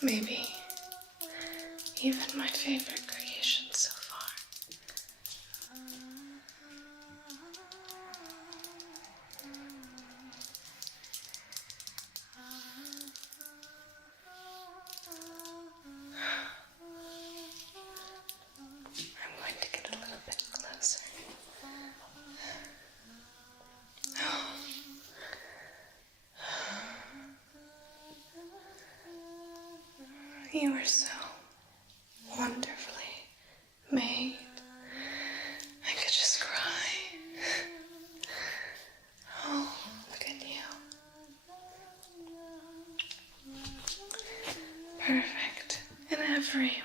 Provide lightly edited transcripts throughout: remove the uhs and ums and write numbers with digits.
Maybe even my favorite creation so far. I'm going to get a little bit closer. You are so wonderfully made. I could just cry. Oh, look at you. Perfect in every way.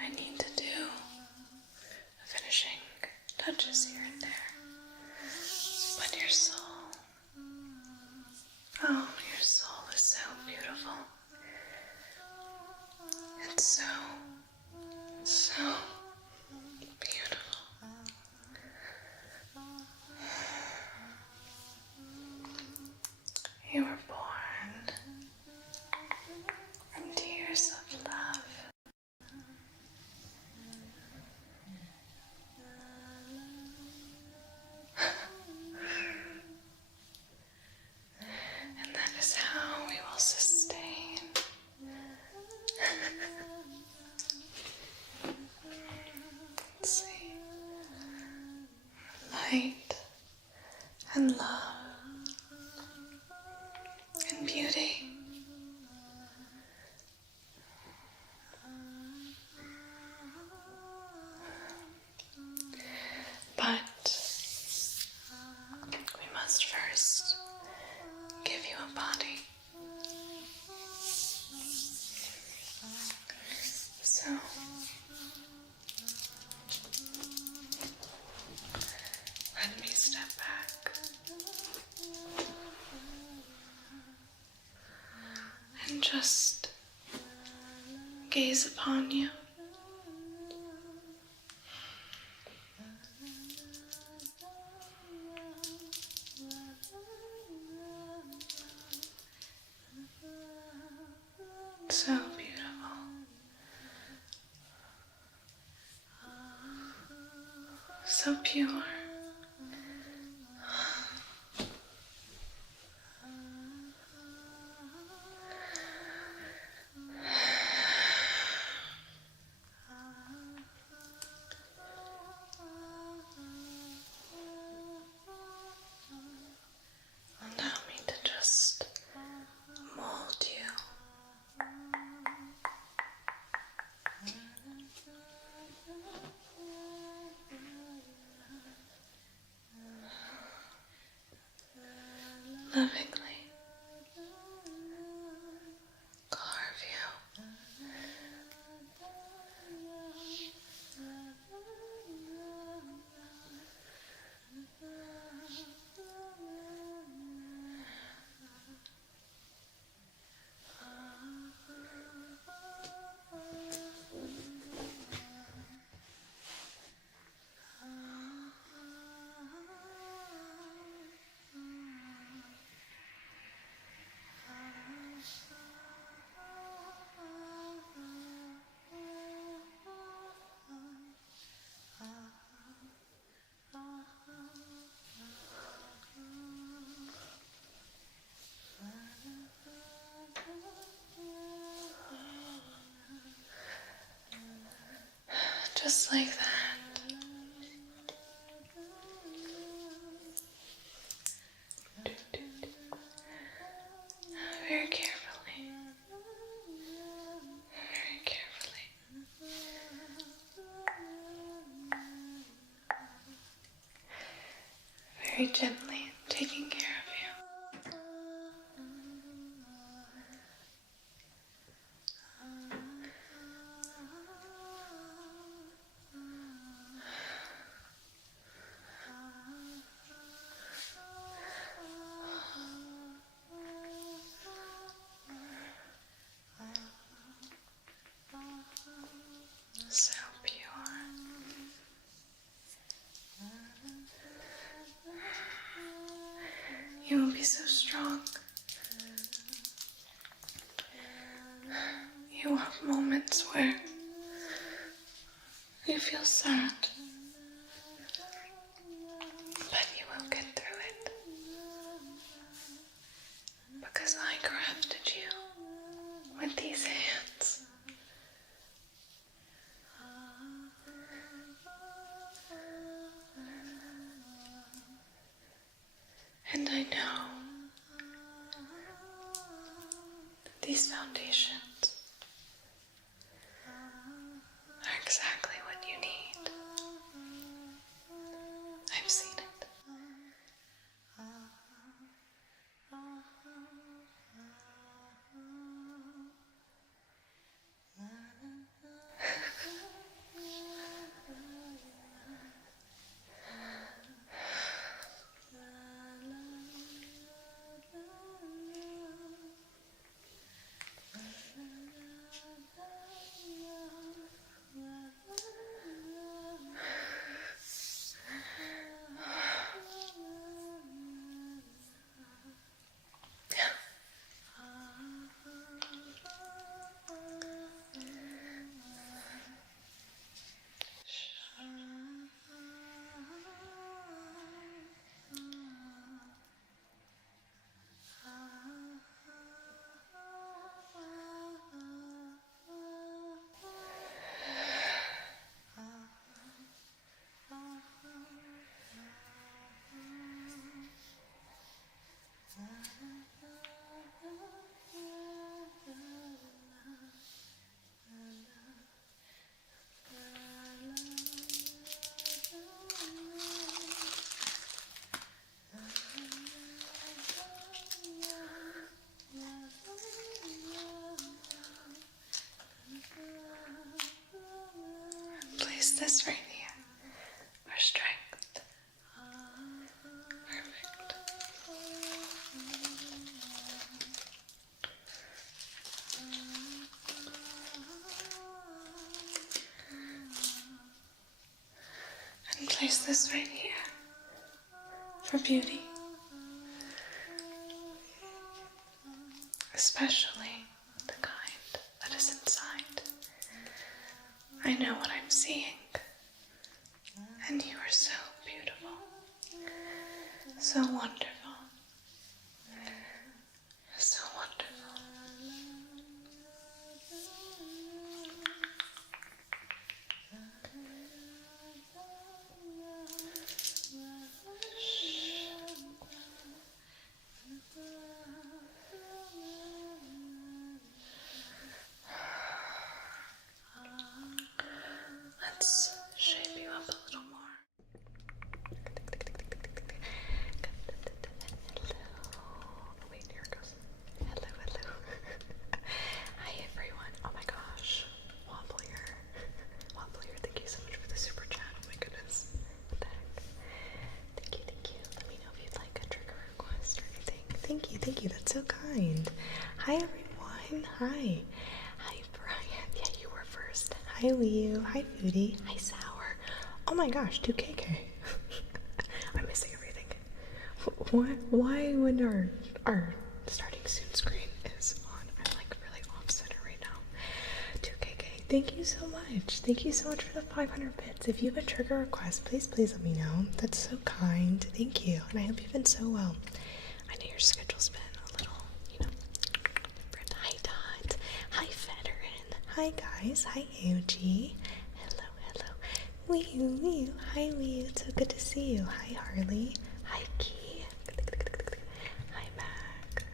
I need to do finishing touches here and there. But your soul, oh, your soul is so beautiful. It's so beautiful. You were born from tears of love. And that is how we will sustain. Let's see. Light and love and beauty. But we must first give you a body. So let me step back and just gaze upon you. So beautiful. So pure. Allow me to just mold you. Lovingly carve you. Just like that. Very carefully. Very carefully. Very gently taking care of you. So pure. moments where you feel sad, but you will get through it. Because I crafted you with these hands. And I know that these foundations are exactly what you need. I've seen it. Place this right here for strength. Perfect. And place this right here for beauty. Especially the kind that is inside. I know what I'm seeing. And you are so beautiful. So wonderful. So wonderful. Let's shape you up a little more. Hello. Wait, here it goes. Hello, hello. Hi, everyone. Oh my gosh. Wobblier. Wobblier, thank you so much for the super chat. Oh my goodness. What the heck? Thank you, thank you. Let me know if you'd like a trigger request or anything. Thank you. That's so kind. Hi, everyone. Hi. Hi, Brian. Yeah, you were first. Hi, Liu. Hi, Foodie. Hi, Sour. Oh my gosh, 2KK. I'm missing everything. Why when our starting soon screen is on, I'm like really off center right now. 2KK. Thank you so much. Thank you so much for the 500 bits. If you have a trigger request, please let me know. That's so kind. Thank you. And I hope you've been so well. I know your schedule's been a little, different. Hi, Dot. Hi, Veteran. Hi, guys. Hi, AOG. Hello. Wee-oo. Hi, Wee-oo. It's so good to see you. Hi, Harley. Hi, Key. Hi, Mac.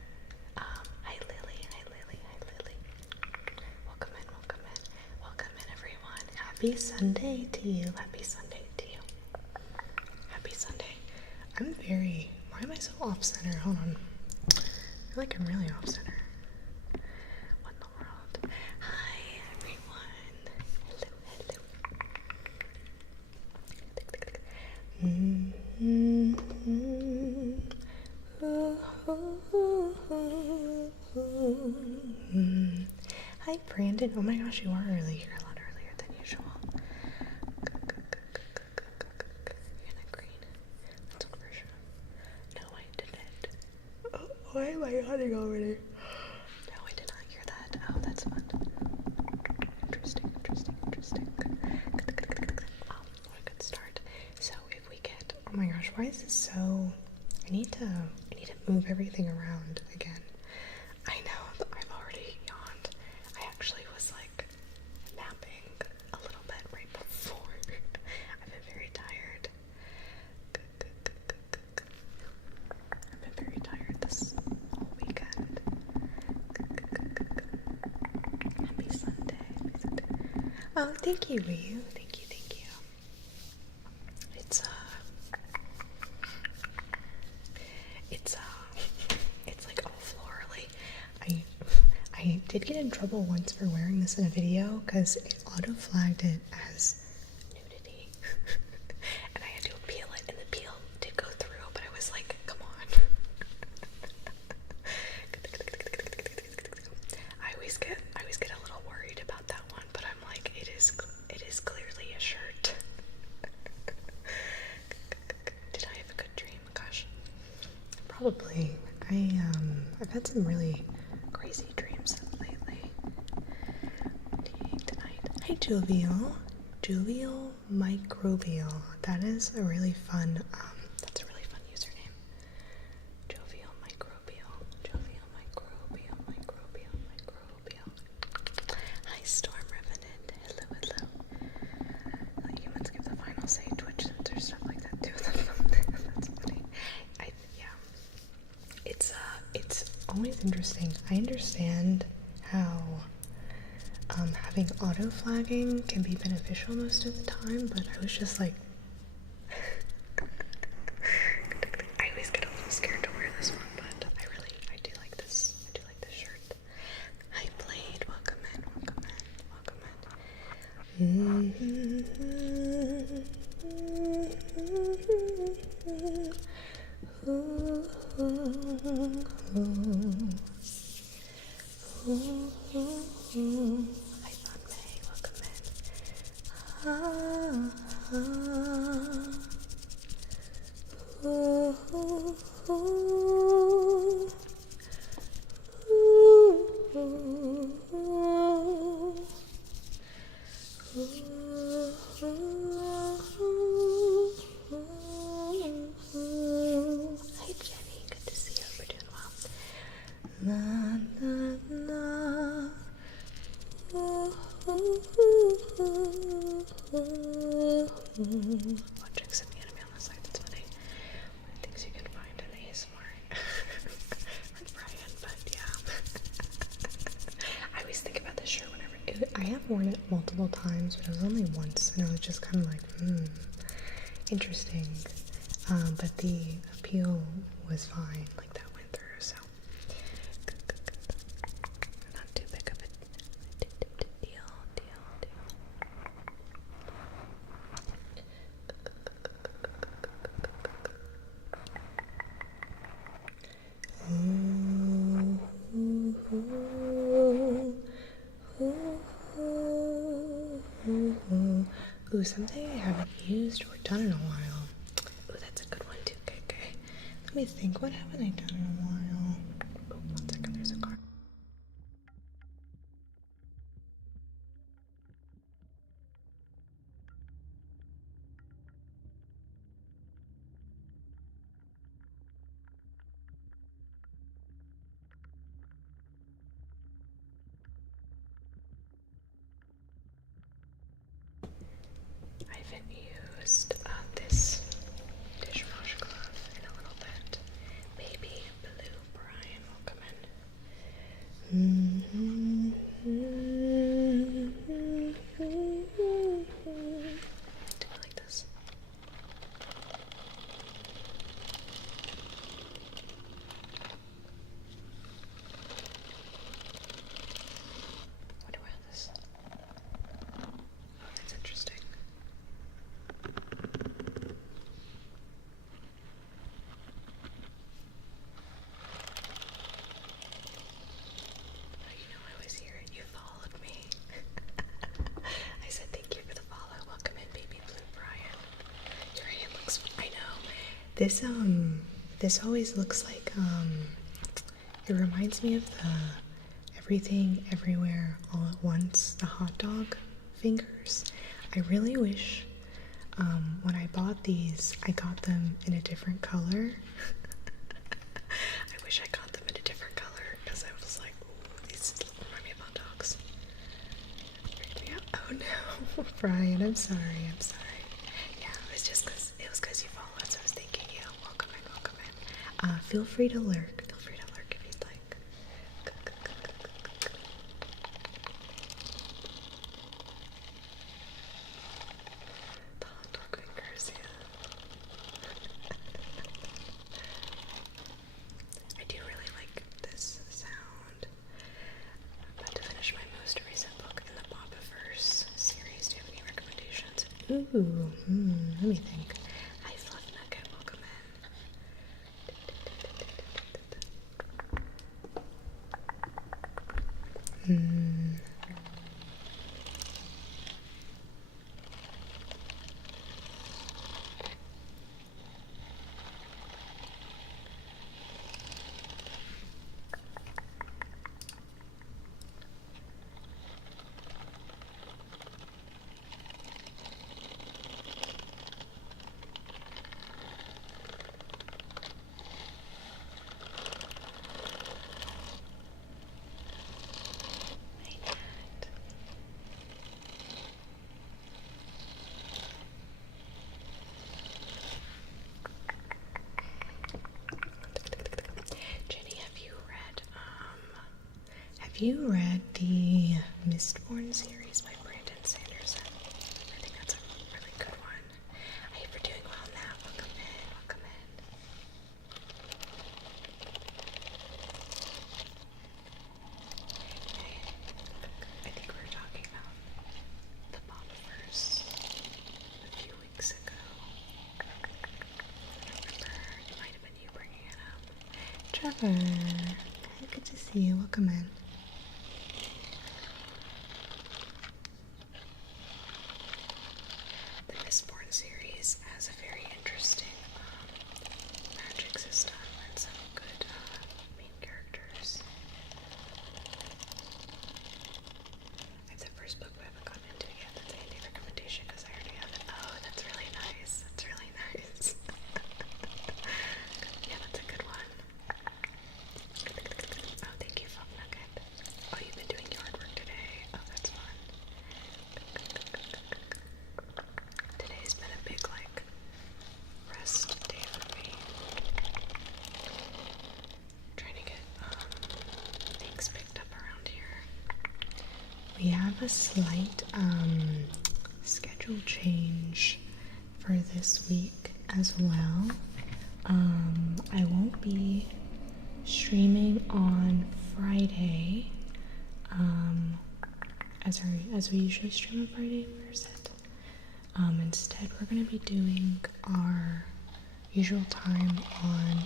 Hi, Lily. Welcome in, everyone. Happy Sunday to you. Happy Sunday. Why am I so off-center? Hold on. I feel like I'm really off-center. What in the world? Hi, everyone. Hello. Hi, Brandon. Oh my gosh, you are early. You're a lot earlier than usual. You're in the green. That's one version. No, I didn't. Oh, why am I yawning already? No, I did not hear that. Oh, that's fun. I'm gosh, why is this so... I need to move everything around again. I know, I've already yawned. I actually was like napping a little bit right before. I've been very tired. I've been very tired this whole weekend. Happy Sunday. Happy Sunday. Oh, thank you, Ryu. Thank you, thank you. It's like all florally. I did get in trouble once for wearing this in a video because it auto-flagged it as nudity. And I had to appeal it, and the appeal did go through, but I was like, come on. I always get a little worried about that one, but I'm like, it is clearly a shirt. Did I have a good dream? Gosh, probably. I've had some really crazy dreams lately. Tonight. Hi, Jovial. Jovial Microbial. That is a really fun. That's a really fun username. Jovial Microbial. Jovial Microbial. Microbial. Hi, Storm Revenant. Hello, hello. Let humans give the final say. Twitch censor stuff like that too. That's funny. It's always interesting. I understand how having auto flagging can be beneficial most of the time, but I was just like I always get a little scared to wear this one, but I do like this. I do like this shirt. Hi, Blade. Welcome in. Hi, Fun May. Welcome Hi, Jenny. Good to see you. Hope you're doing well. La, la, la. Watching some anime on the side, that's funny. Things you can find in ASMR. I'm Brian, but yeah. I always think about this shirt whenever I have worn it multiple times, but it was only once, and I was just kind of like, interesting. But the appeal was fine, like that went through, so not too big of a deal. Ooh, something I haven't used or done in a while. Ooh, that's a good one too, KK. Let me think, what haven't I done in a while? Oh, 1 second, there's a car. I haven't used this dishwash glove in a little bit. Baby Blue Brian will come in. Do I like this? What do I have this? Oh, that's interesting. Oh, you know, I always hear it. You followed me. I said thank you for the follow. Welcome in, Baby Blue Brian. Your hand looks. I know. This always looks like it reminds me of the Everything Everywhere All at Once, the hot dog fingers. I really wish when I bought these, I got them in a different color. I wish I got them in a different color because I was like, ooh, these remind me of hot dogs. Oh no, Brian, I'm sorry. Yeah, it was just because you followed, so I was thanking you. Welcome in. Feel free to lurk. Feel free to lurk if you'd like. The hot dog fingers, yeah. I do really like this sound. I'm about to finish my most recent book in the Bobiverse series. Do you have any recommendations? Ooh, let me think. Hi, Fluff Nugget, welcome in. Jenny, have you read the Mistborn series by Brandon Sanderson? I think that's a really good one. I hope you're doing well now. Welcome in. I think we were talking about the Bobiverse a few weeks ago. I remember it might have been you bringing it up. Trevor, hey, good to see you. Welcome in. The Mistborn series has a very interesting magic system and some good main characters. I have the first book, but I haven't gotten into it yet. That's a handy recommendation because I already have it. Oh, that's really nice. Yeah, that's a good one. Oh, thank you, Fog Nugget. Oh, you've been doing yard work today. Oh, that's fun. Today's been a big, rest day for me. Trying to get, things picked up around here. We have a slight, schedule change for this week as well. I won't be streaming on Friday, as we usually stream on Friday. Where is it? Instead, we're going to be doing our usual time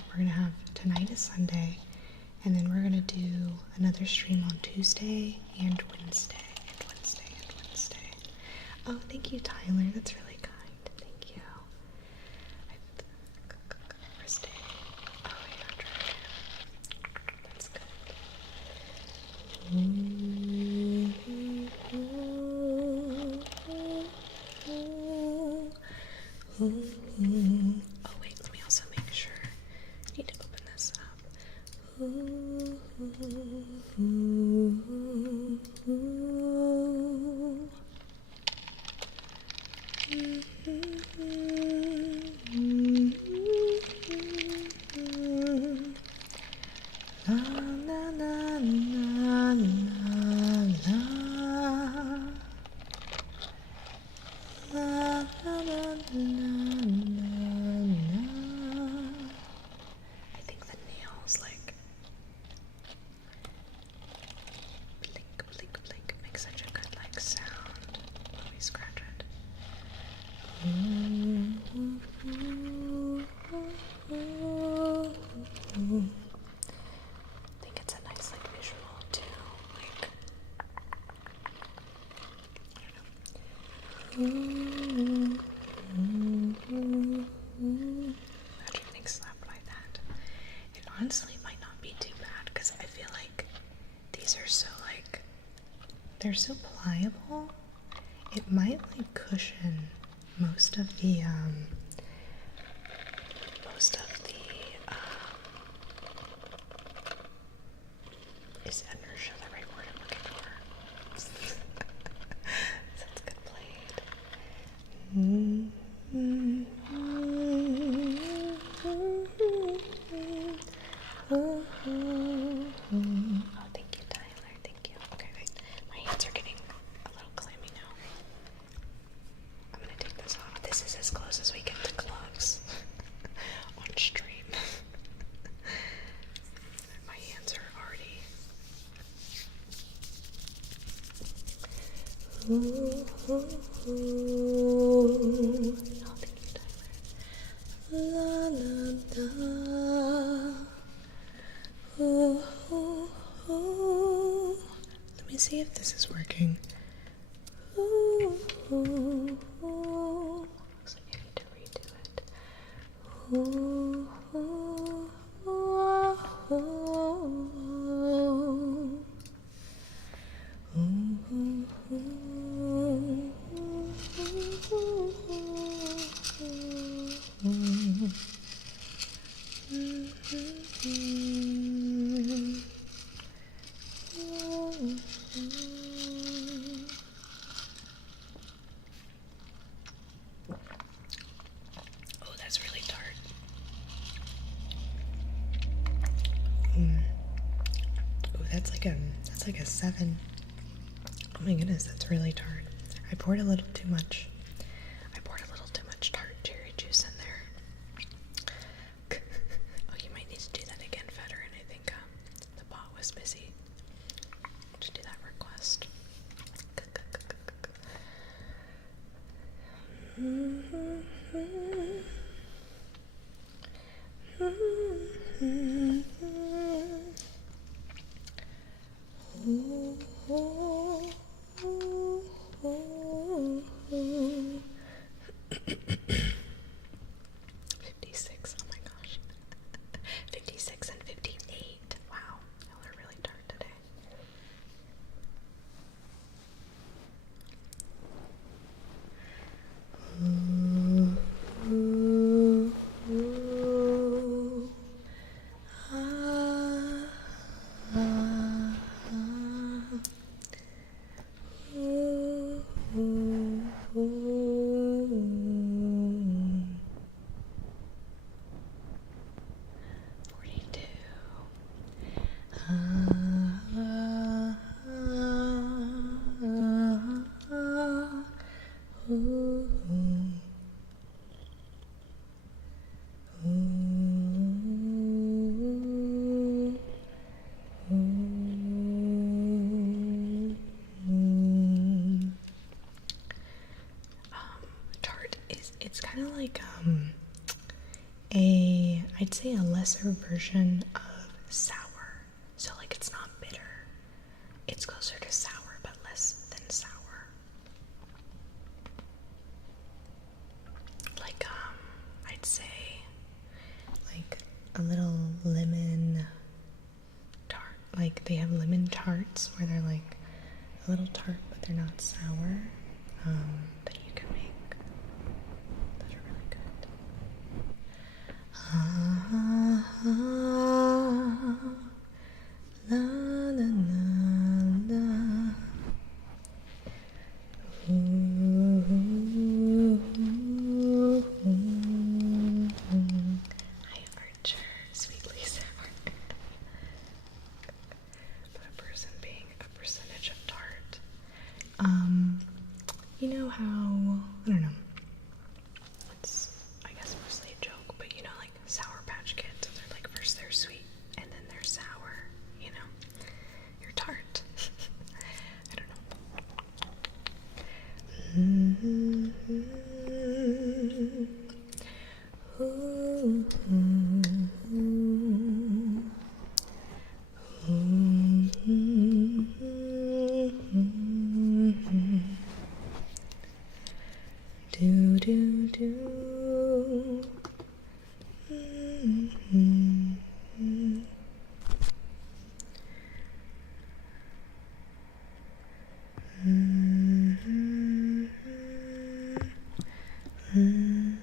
we're going to have tonight is Sunday, and then we're going to do another stream on Tuesday and Wednesday. Oh, thank you, Tyler. That's really kind. Thank you. First day. Oh, yeah, dragon. That's good. Oh, wait, let me also make sure. I need to open this up. La la la la la la. La la la la la. I think the nails blink make such a good sound when we scratch it. I think it's a nice visual too. I don't know. Imagine getting slapped by that. And honestly, it might not be too bad because I feel like these are so they're so pliable. It might cushion most of the is inertia the right word I'm looking for? Sounds good played. Oh, thank you, Tyler. Thank you. Okay, wait. My hands are getting a little clammy now. I'm gonna take this off. This is as close as we get to gloves on stream. My hands are already. Oh, thank you, Tyler. La la da. Let me see if this is working. Looks like I need to redo it. Oh, that's really tart. Oh, that's like a 7. Oh my goodness, that's really tart. I poured a little too much. Tart cherry juice in there. Oh, you might need to do that again, Veteran. I think the bot was busy. Just do that request. $56, oh my gosh. 56 and 58. Wow, y'all are really tart today. Tart it's kind of like I'd say a lesser version of sour. So like it's not bitter. It's closer to sour but less than sour. Like I'd say like a little lemon tart. Like they have lemon tarts where they're like a little tart but they're not sour. That you can make. Those are really good. La la la la. Hi Archer, sweetly sour. But a person being a percentage of tart. You know how, I don't know, it's, I guess, mostly a joke, but you know, like Sour Patch Kids, they're like, first they're sweet, and then they're sour, you know, you're tart. I don't do do do. Toasted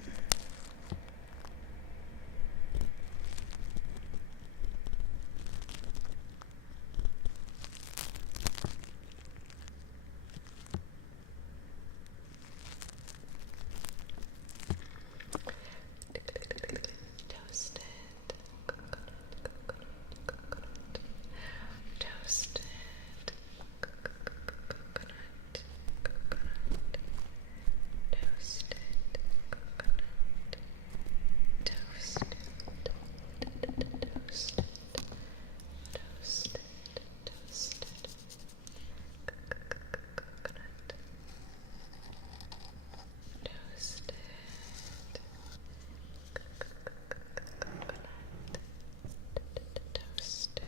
coconut, toasted coconut, toasted coconut, toasted, toasted, toasted, toasted coconut, toasted toasted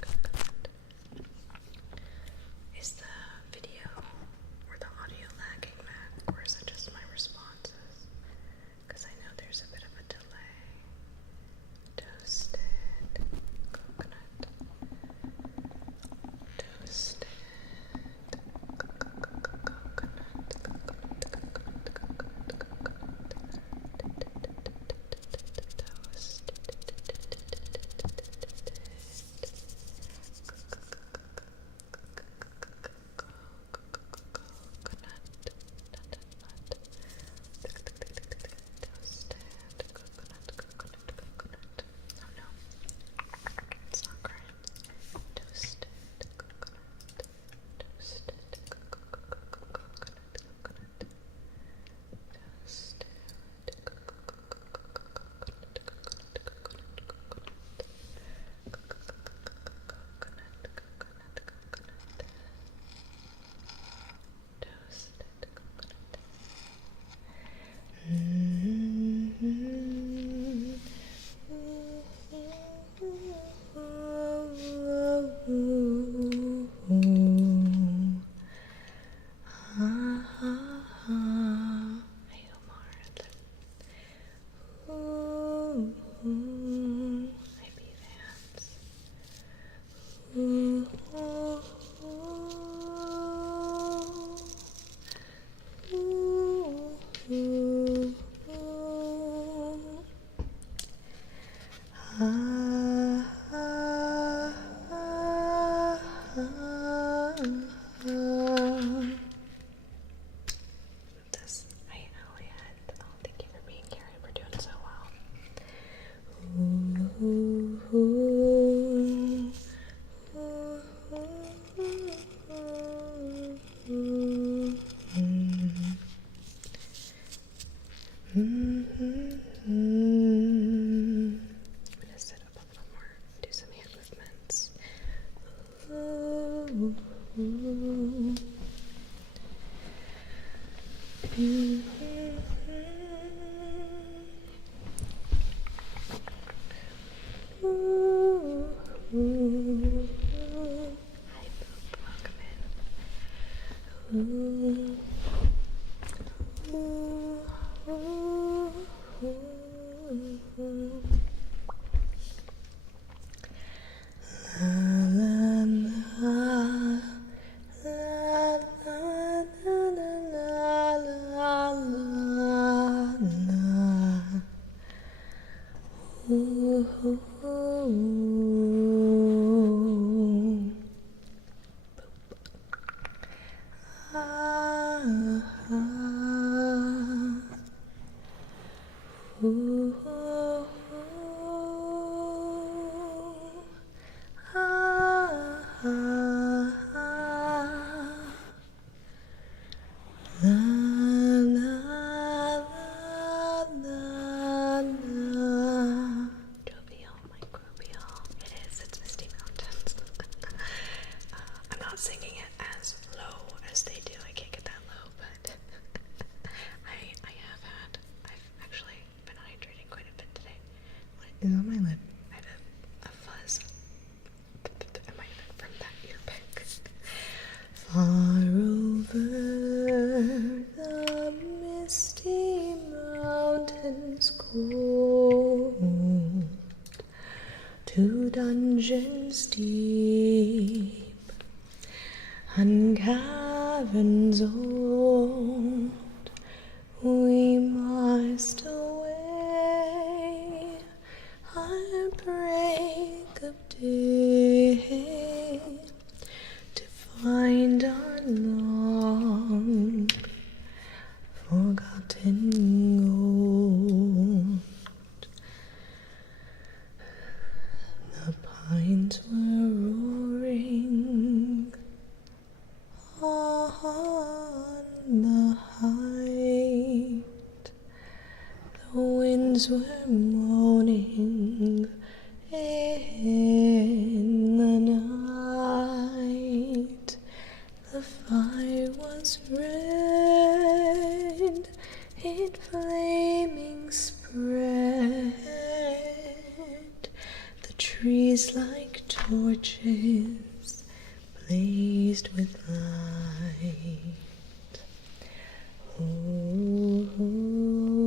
coconut. Is the video or the audio lagging, Matt, or is it just my responses? Because I know there's a bit of a delay. Toasted coconut. Toasted coconut. Oh no, it's not correct. Toasted coconut. Toasted coconut. Toasted thank you for being here. We're doing so well. I'm gonna sit up a little more, do some hand movements. Hi, Boop. Welcome in. Jovial, microbial. It is. It's Misty Mountains. I'm not singing it as low as they do. I can't mountains old we must away, our break of day, to find our long forgotten gold. The pines were roaring on the height, the winds were moaning in the night, the fire was red, it flaming spread, the trees like torches blazed with light. Ooh, ooh,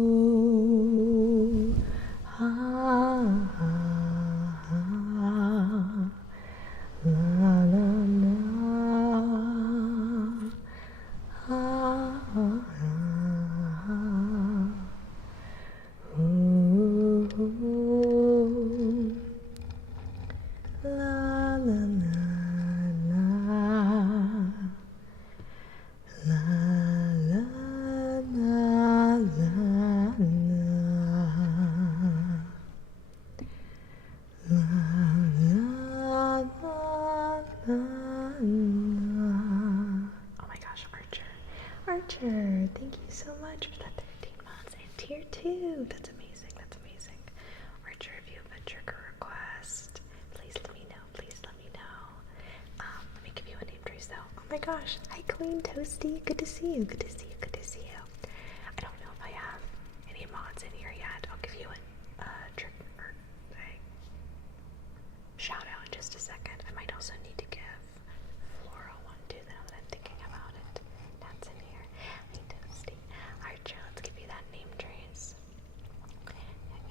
ah, ah, ah, la la la, ah, ah, ah, ooh, ooh, la la la la, la la la la la, la la la la. Oh my gosh, Archer, thank you so much for the 13 months and tier 2. That's amazing, that's amazing. Archer, if you have a trigger request, please let me know, let me give you a name trace though. Oh my gosh, hi Clean Toasty, good to see you, good to see you, good to see you. I don't know if I have any mods in here yet. I'll give you a shout out in just a second. I might also need to give Flora one too now that I'm thinking about it. That's in here. Hey Toasty. Alright, Joe, let's give you that name trace.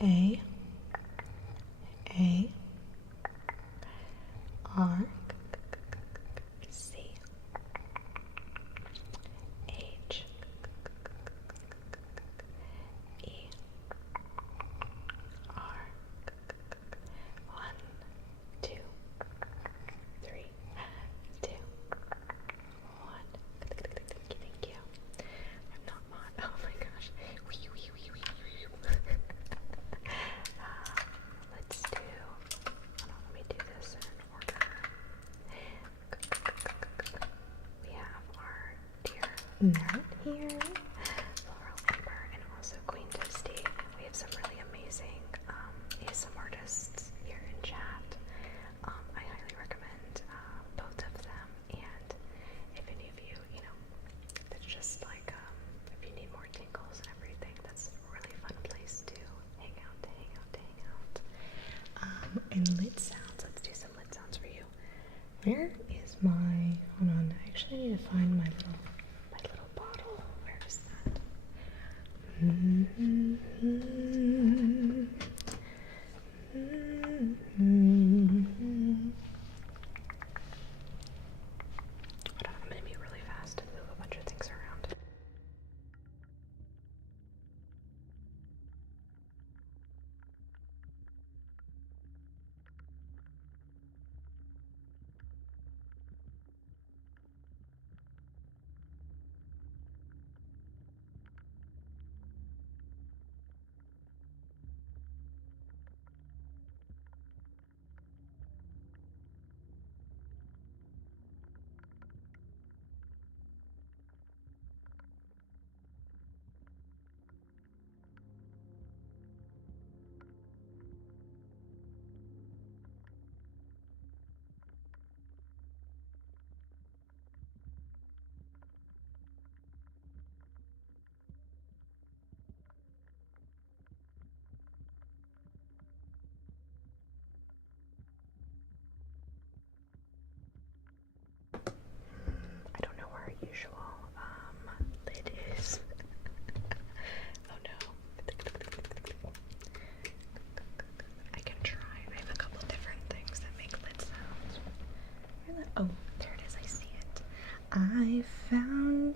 A R C H E R 1 2 3 2 1. Thank you. I'm not mod. Oh my gosh. Let's do. Let me do this in order. We have our dear Nat here, Floral Ember, and also Queen Toasty. We have some really amazing ASM artists here in chat. I highly recommend both of them, and if any of you, that's just like, if you need more tingles and everything, that's a really fun place to hang out. And lid sounds, let's do some lid sounds for you. Where is my, hold on, I actually need to find my little bottle. Where is that? Hold on, I'm gonna be really fast and move a bunch of things around.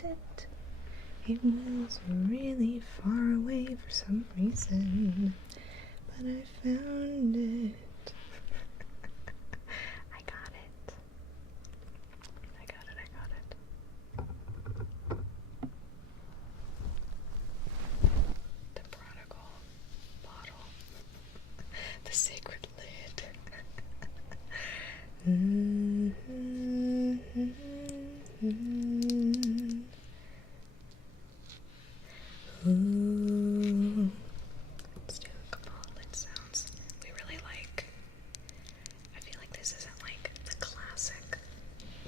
it. It was really far away for some reason, but I found it. I got it. I got it, I got it. The prodigal bottle. The sacred lid. Ooh. Let's do a couple lid sounds. We really like, I feel like this isn't like the classic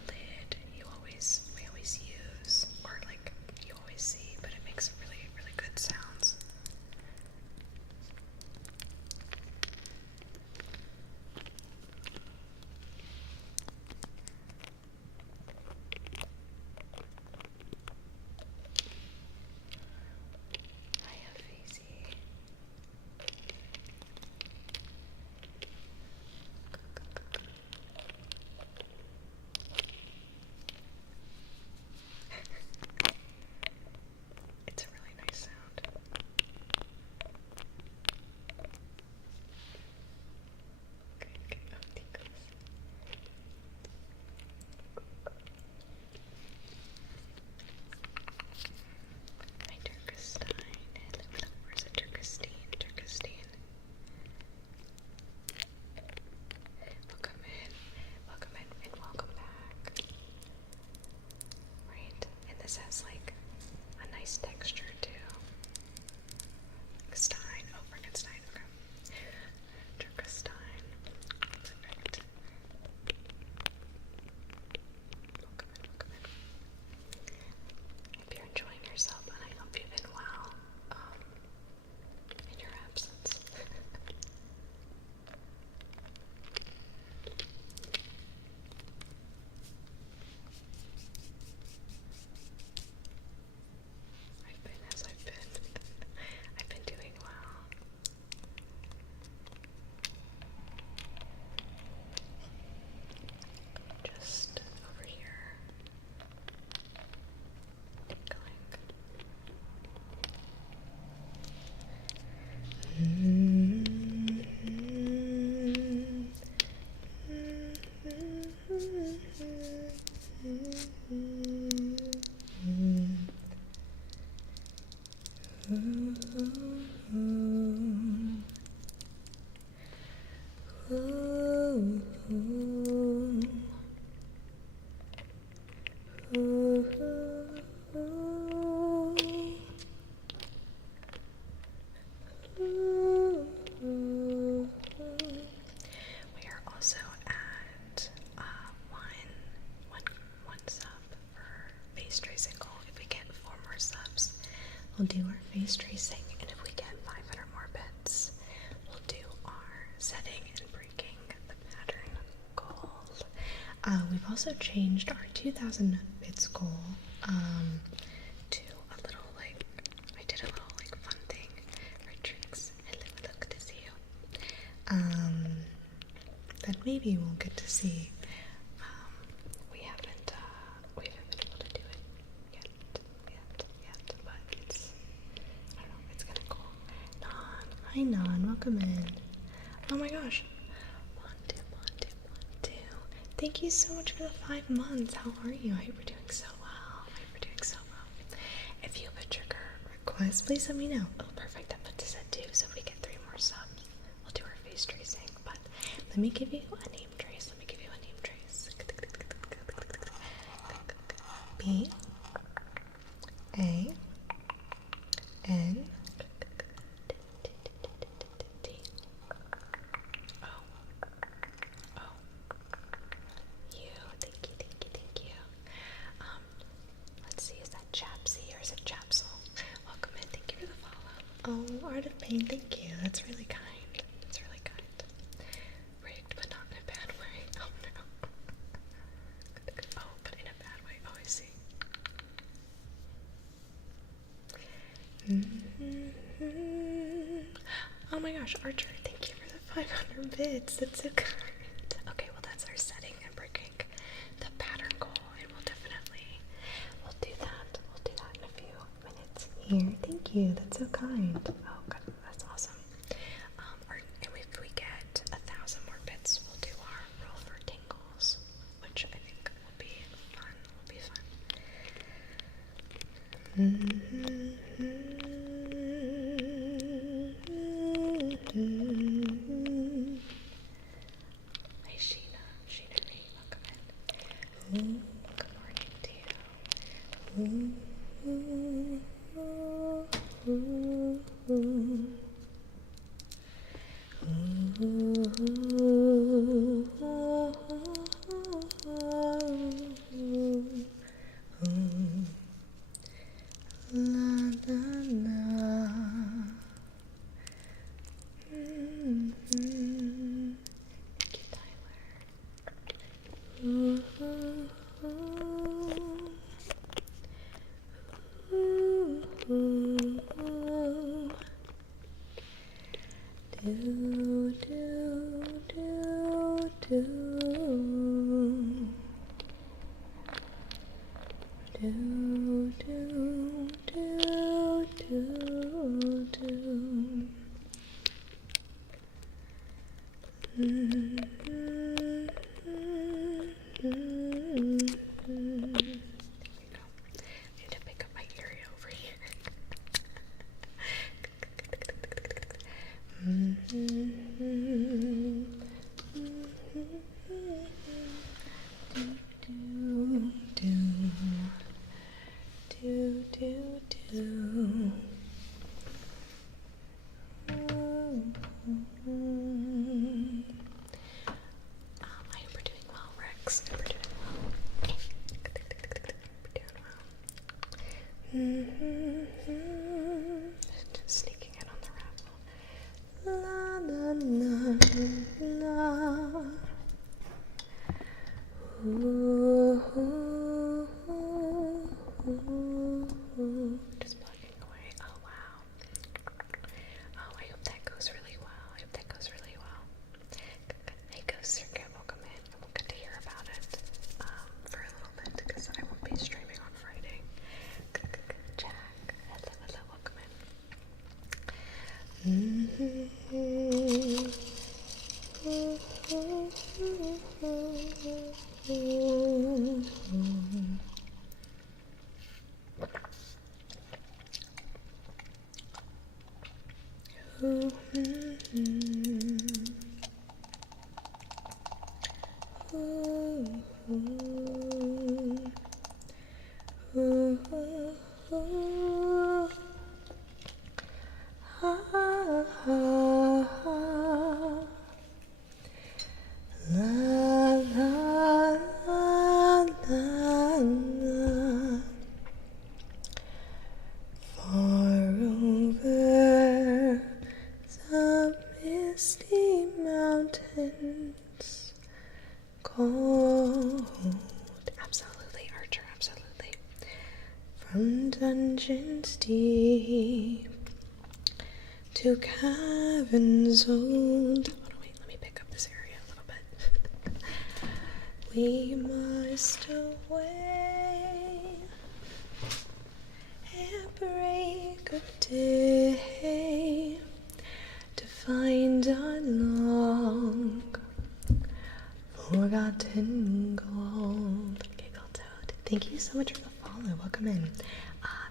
lid we always use, or like you always see, but it makes really, really good sounds. I have Easy. It's a really nice sound. Okay, oh, tingles. My Turkestine. Where's it? Turkestine. Welcome in, and welcome back. Right, and this has like a nice texture too. Stein, Frankenstein, okay. Turkestine. Perfect. Welcome in. Hope you're enjoying yourself, and I hope you've been well, in your absence. I've been doing well. Just over here, tinkling. We are also at one sub for face tracing goal. If we get 4 more subs, we'll do our face tracing, and if we get 500 more bits, we'll do our setting and breaking the pattern goal. We've also changed our 2,000 bits goal to a little like, I did a little like fun thing, right, Trix? Hello, good to see you. That maybe we'll get to see. We haven't been able to do it yet, but it's, I don't know, it's kinda cool. Non, hi Non, welcome in. Oh my gosh. Montu. Thank you so much for the 5 months. How are you? I hope you're doing so well. If you have a trigger request, please let me know. Oh, perfect. That puts us at 2, so if we get 3 more subs, we'll do our face tracing. But let me give you a name trace. B A N T O U. Thank you. Let's see, is that Chapsy or is it Chapsel? Welcome in. Thank you for the follow. Oh, Art of Pain. Thank you. That's really kind. Rigged, but not in a bad way. Oh no. Oh, but in a bad way. Oh, I see. Oh my gosh, Archer, thank you for the 500 bits. That's so kind. Okay, well that's our setting and breaking the pattern goal, and we'll do that. here. Thank you. That's so kind. Oh, God, that's awesome. And if we get 1,000 more bits, we'll do our roll for tingles, which I think will be fun. Hi, Sheena. Sheena Ree, welcome in. Good morning to you. La la la. Thank you, Tyler. Need to pick up my area over here. I hope we're doing well, Rex. We're doing well. We're doing well. Just sneaking in on the raffle. La la la la. Just plugging away. Oh wow. Oh, I hope that goes really well. I hope that goes really well. Hey, Ghost Circuit, welcome in, and we'll get to hear about it for a little bit because I won't be streaming on Friday. Jack, hello, welcome Far over the Misty Mountains, cold. Absolutely, Archer, absolutely. From dungeons deep to caverns old. Hold on, wait, let me pick up this area a little bit. We must away at break of day to find our long forgotten gold. Giggle Toad, thank you so much for the follow. Welcome in.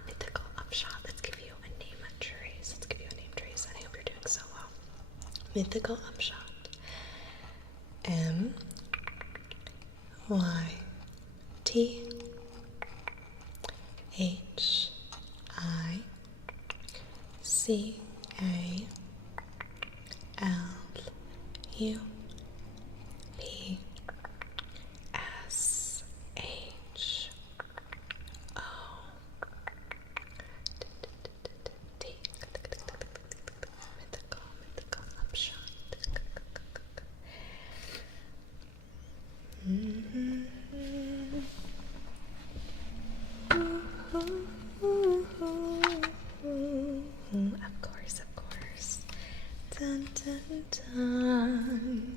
Mythical Upshot, let's give you a name trace. Let's give you a name trace, and I hope you're doing so well. Mythical Upshot. Mythical Upshot. Of course. Dun dun dun.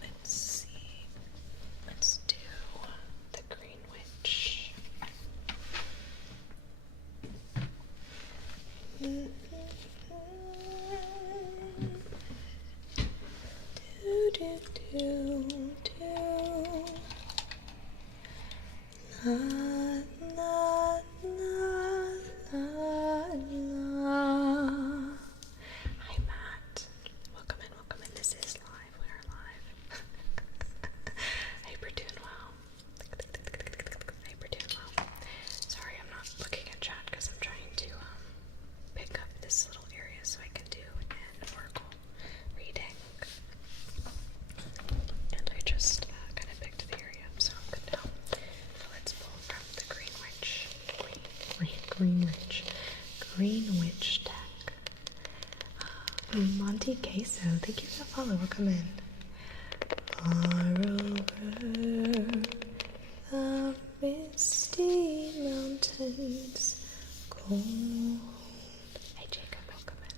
Let's see. Let's do the Green Witch. La, la, la, la, la. Hi, Matt. Welcome in, welcome in. This is live. We are live. I hope you're doing well. I hope you're doing well. Sorry, I'm not looking at chat because I'm trying to pick up this little area so I can do an oracle reading. And I just kind of picked the area up, so I'm good now. So let's pull from the Green Witch. Green Witch deck. Monty Queso, thank you for the follow. Welcome in. Far over the Misty Mountains, cold. Hey Jacob, welcome in.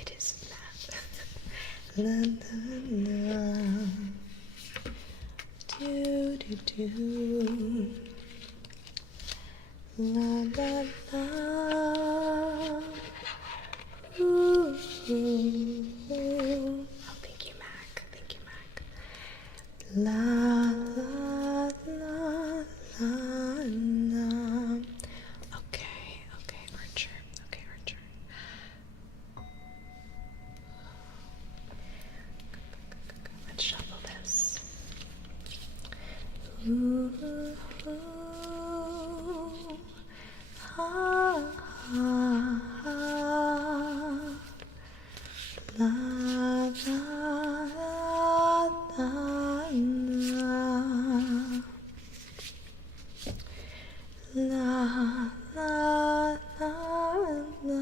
It is Matt. La la la. Do do do. La la la. Ooh, ooh, ooh. Oh, thank you, Mac. Thank you, Mac. La la la la la. Okay, okay, Archer. Okay, Archer. Let's shuffle this. Ooh, ooh, ha, ha, ha. La, la, la, la, la. La, la, la, la, la.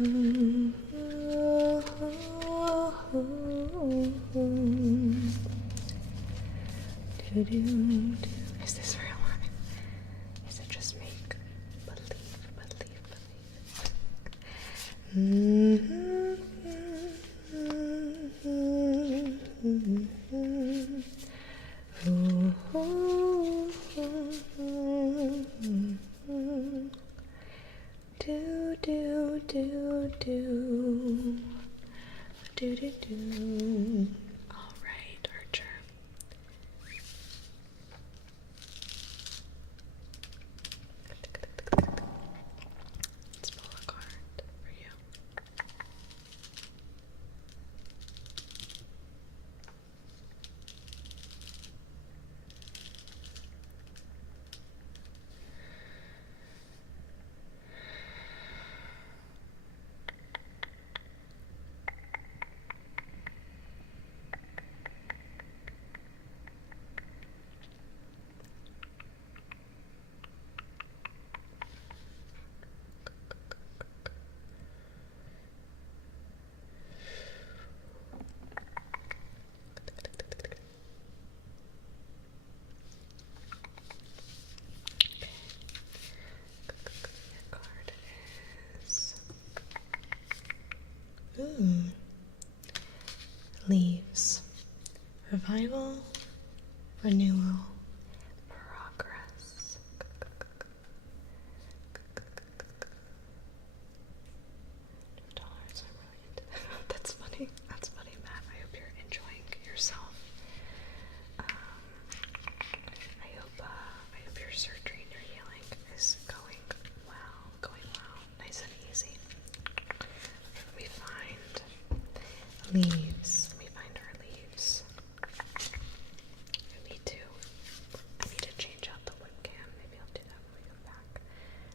Ooh, ooh, ooh, ooh. Do, do, do. Is this real or is it just make believe? Do do do do do do do. All right, Archer. Let's pull a card for you. Card is leaves, revival, renewal, progress. $2, I'm really into that. That's funny. That's funny, Matt. I hope you're enjoying yourself. I hope your surgery and your healing is going well, nice and easy. Let me find leaves. Let me find our leaves. I need to change out the webcam. Maybe I'll do that when we come back.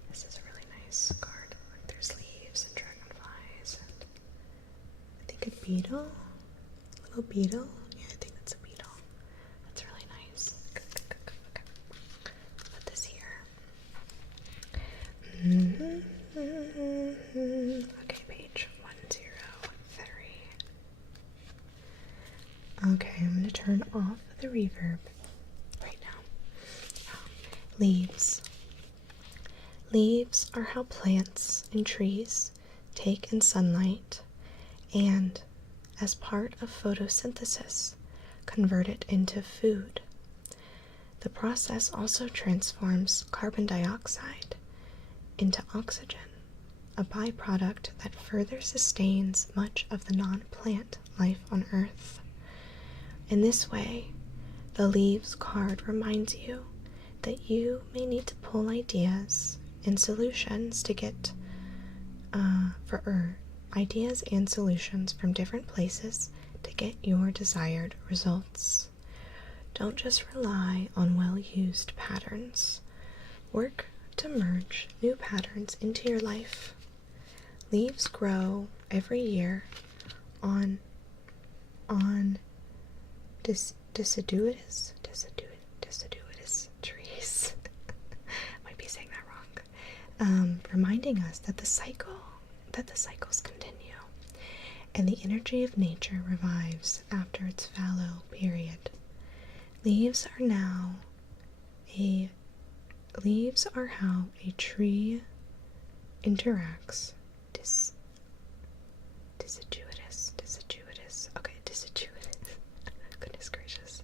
This is a really nice card. Look, there's leaves and dragonflies and I think a beetle. A little beetle. Yeah, I think that's a beetle. That's really nice. Okay. Put this here. Okay, page 103. Okay, I'm going to turn off the reverb right now. Leaves. Leaves are how plants and trees take in sunlight and, as part of photosynthesis, convert it into food. The process also transforms carbon dioxide into oxygen, a byproduct that further sustains much of the non-plant life on Earth. In this way, the leaves card reminds you that you may need to pull ideas and solutions to get ideas and solutions from different places to get your desired results. Don't just rely on well-used patterns. Work to merge new patterns into your life. Leaves grow every year on deciduous trees. Might be saying that wrong. Reminding us that the cycles continue, and the energy of nature revives after its fallow period. Leaves are how a tree interacts. Deciduous. Okay, deciduous. Goodness gracious.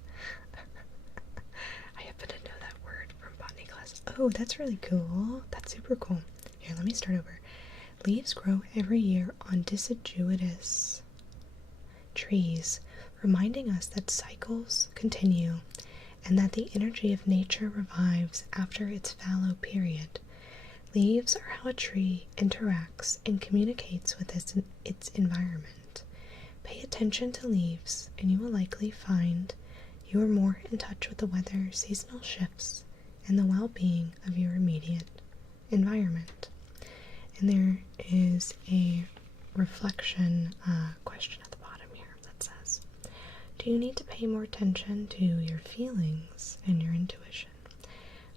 I happen to know that word from botany class. Oh, that's really cool. That's super cool. Here, let me start over. Leaves grow every year on deciduous trees, reminding us that cycles continue and that the energy of nature revives after its fallow period. Leaves are how a tree interacts and communicates with its environment. Pay attention to leaves, and you will likely find you are more in touch with the weather, seasonal shifts, and the well-being of your immediate environment. And there is a reflection question at the bottom here that says, do you need to pay more attention to your feelings and your intuition?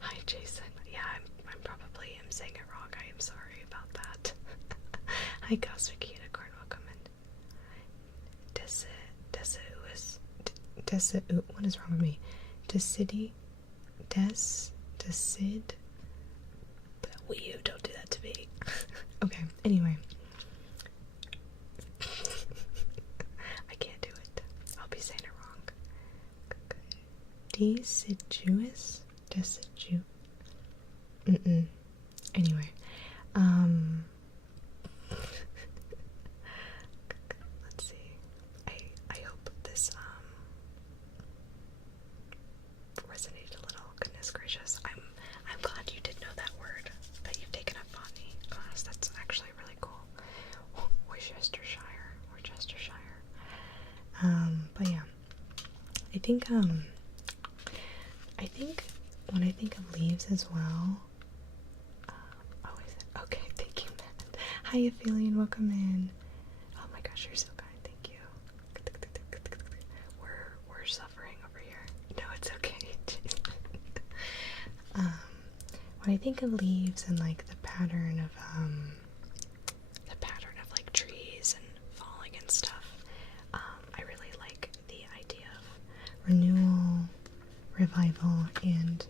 Hi, Jason. Yeah, I'm probably am saying it wrong. I am sorry about that. Hi, Cosmic Unicorn. Welcome in. What is wrong with me? Decid. You don't do that to me. Okay, anyway. I can't do it. I'll be saying it wrong. Deciduous? Anyway. Let's see. I hope this resonated a little. Goodness gracious. I'm glad you did know that word, that you've taken up botany class. That's actually really cool. Worcestershire. But yeah. I think when I think of leaves as well, okay, thank you, Matt. Hi, Aphelion, welcome in. Oh my gosh, you're so kind, thank you. We're suffering over here. No, it's okay. When I think of leaves and like the pattern of like trees and falling and stuff, I really like the idea of renewal, revival, and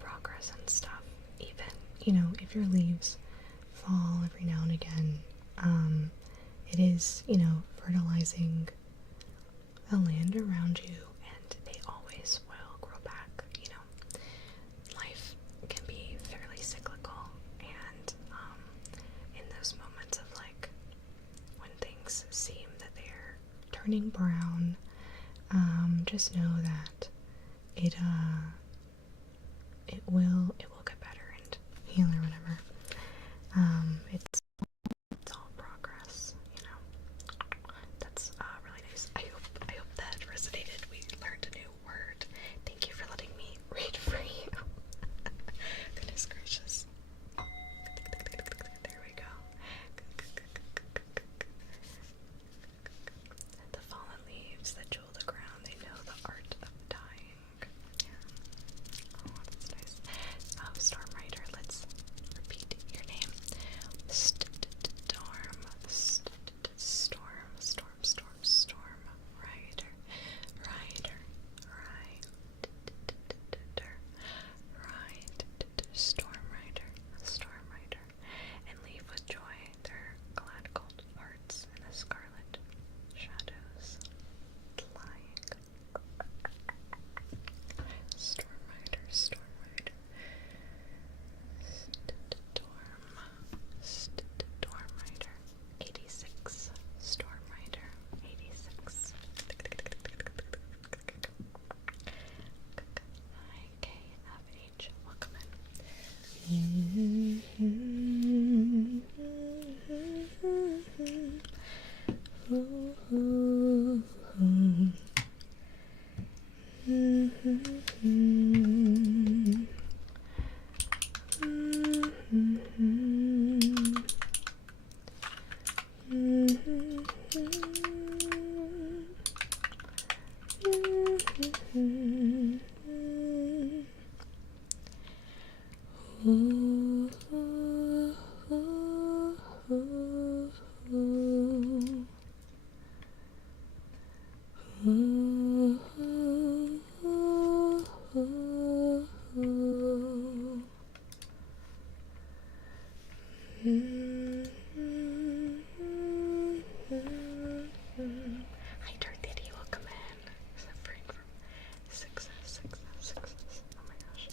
progress and stuff. Even if your leaves fall every now and again, it is fertilizing the land around you, and they always will grow back. Life can be fairly cyclical, and in those moments of like when things seem that they're turning brown, just know that it will get better and heal or whatever. It's all progress, That's really nice. I hope that resonated. We learned a new word. Thank you for letting me read for you. Goodness gracious. There we go. The fallen leaves that jewel the ground, they know the art of dying. Yeah. Oh, that's nice. Hi, Tart, welcome in. Suffering from sixes. Oh my gosh.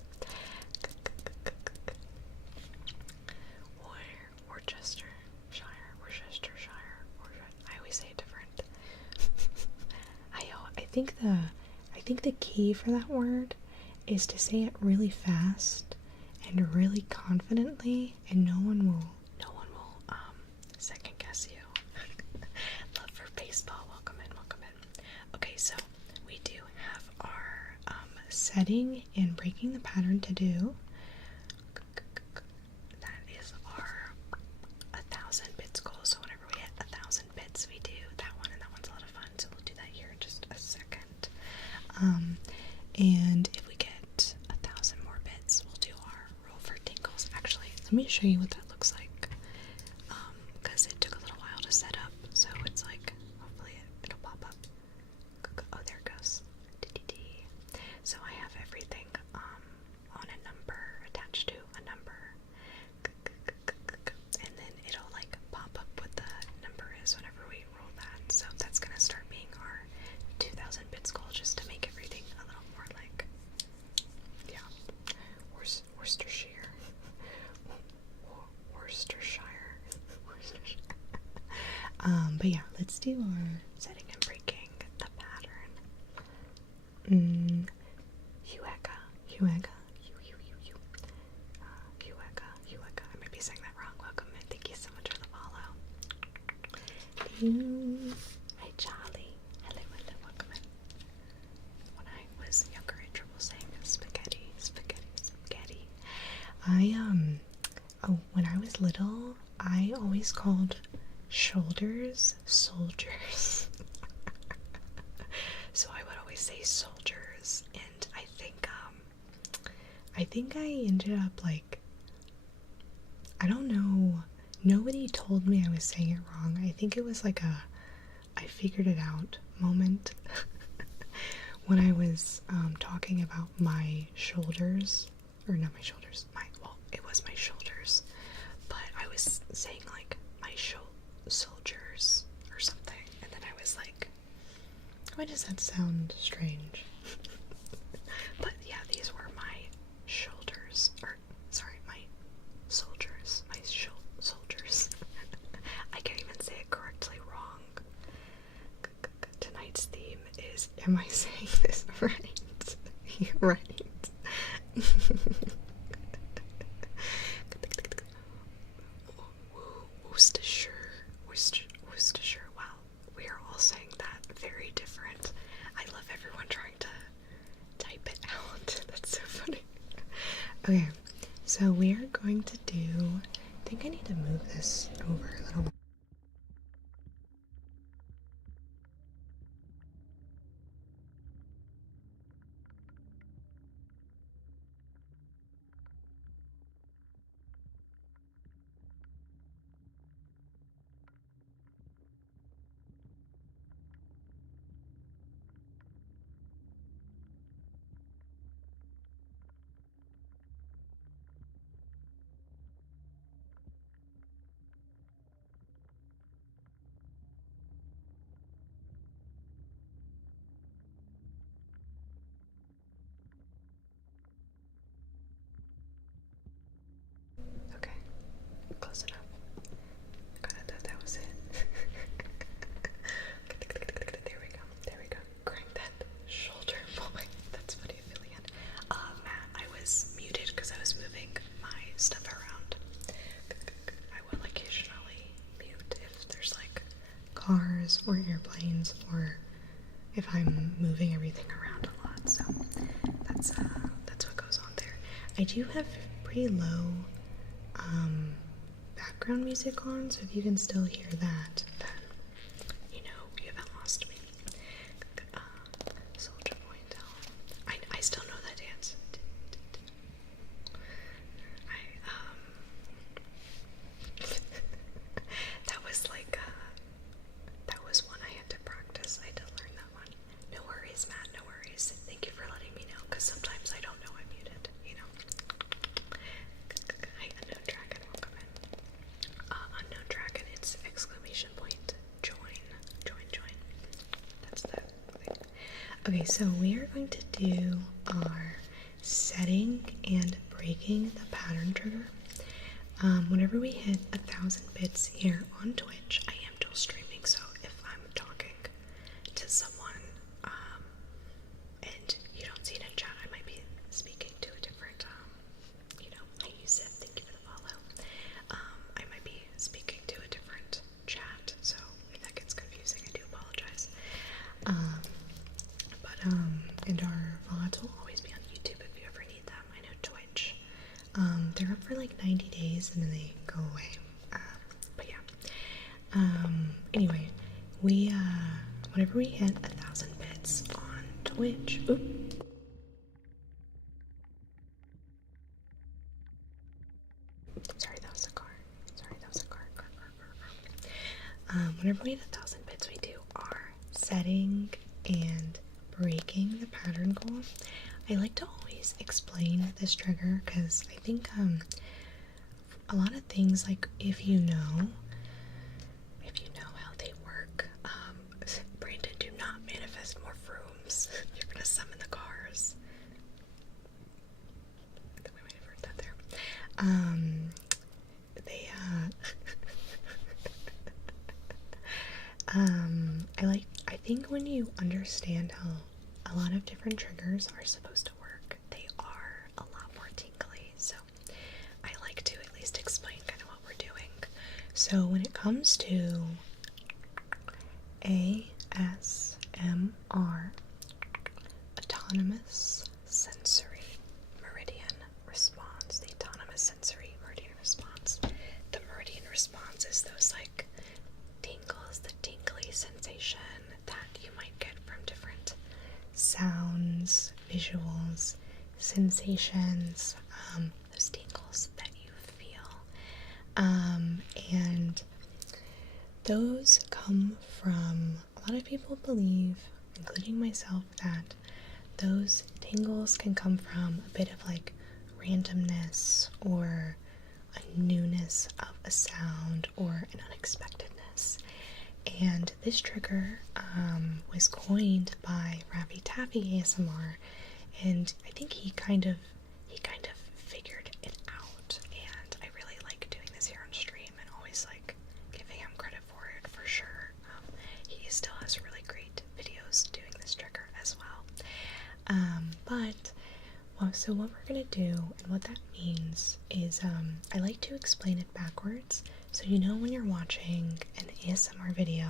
Worcestershire. I always say it different. I think the key for that word is to say it really fast and really confidently, and no one will second guess you. Love for baseball. Welcome in. Okay, so we do have our setting and breaking the pattern to do. That is our 1,000 bits goal. So whenever we hit 1,000 bits, we do that one, and that one's a lot of fun. So we'll do that here in just a second. And if we get 1,000 more bits, we'll do our roll for tingles. Actually, let me show you what that looks like. Because it took a little while to set up, so it's like, hopefully it'll pop up. Oh, there it goes. So I have everything on a number, attached to a number. And then it'll like pop up what the number is whenever we roll that. So that's gonna start being our 2,000 bits goal, just to make everything a little more like, yeah, Worcestershire. But yeah, let's do our setting and breaking the pattern. Huega. I might be saying that wrong. Welcome in. Thank you so much for the follow. Hi, Charlie. Hello, welcome in. When I was younger, I had trouble saying spaghetti. When I was little, I always called shoulders soldiers. So I would always say soldiers, and I think I ended up like, I don't know, nobody told me I was saying it wrong. I think it was like a I figured it out moment when I was talking about my shoulders, or not my shoulders, it was my shoulders, but I was saying like my soldiers or something, and then I was like, why does that sound strange? But yeah, these were my shoulders, or sorry, my soldiers, soldiers. I can't even say it correctly wrong. Tonight's theme is, am I saying this right? You're right. Worcestershire. Wow, we are all saying that very different. I love everyone trying to type it out. That's so funny. Okay, so we are going to do, I think I need to move this over a little bit. Okay, close enough. I thought that was it. There we go. Crank that shoulder point. That's funny, Aphelion. Matt, I was muted because I was moving my stuff around. I will occasionally mute if there's like cars or airplanes, or if I'm moving everything around a lot. So that's what goes on there. I do have pretty low background music on, so if you can still hear that, then Okay, so we are going to do our setting and breaking the pattern trigger. Whenever we hit 1,000 bits here on Twitch, I am dual streaming, so if I'm talking to someone and you don't see it in chat, I might be speaking to a different, I use it, thank you for the follow. I might be speaking to a different chat, so if that gets confusing, I do apologize. And our VODs will always be on YouTube if you ever need them. I know Twitch. They're up for like 90 days and then they go away. But yeah. Anyway, whenever we hit 1,000 bits on Twitch, sorry, that was a car. Whenever we hit 1,000 bits, we do our setting and breaking the pattern goal. I like to always explain this trigger because I think a lot of things, like if you know how they work, Brandon, do not manifest more frooms. You're gonna summon the cars. I think we might have heard that there. I think when you understand how a lot of different triggers are supposed to work, they are a lot more tingly, so I like to at least explain kind of what we're doing. So when it comes to ASMR, autonomous sensory meridian response, the autonomous sensory meridian response. The meridian response is those like tingles, the tingly sensation that you might get from different sounds, visuals, sensations, those tingles that you feel. And those come from, a lot of people believe, including myself, that those tingles can come from a bit of like randomness or a newness of a sound or an unexpectedness. And this trigger was coined by Ravi Taffy ASMR, and I think he kind of figured it out, and I really like doing this here on stream and always like giving him credit for it for sure. He still has really great videos doing this trigger as well. So what we're gonna do and what that means is I like to explain it backwards, so you know when you're watching an ASMR video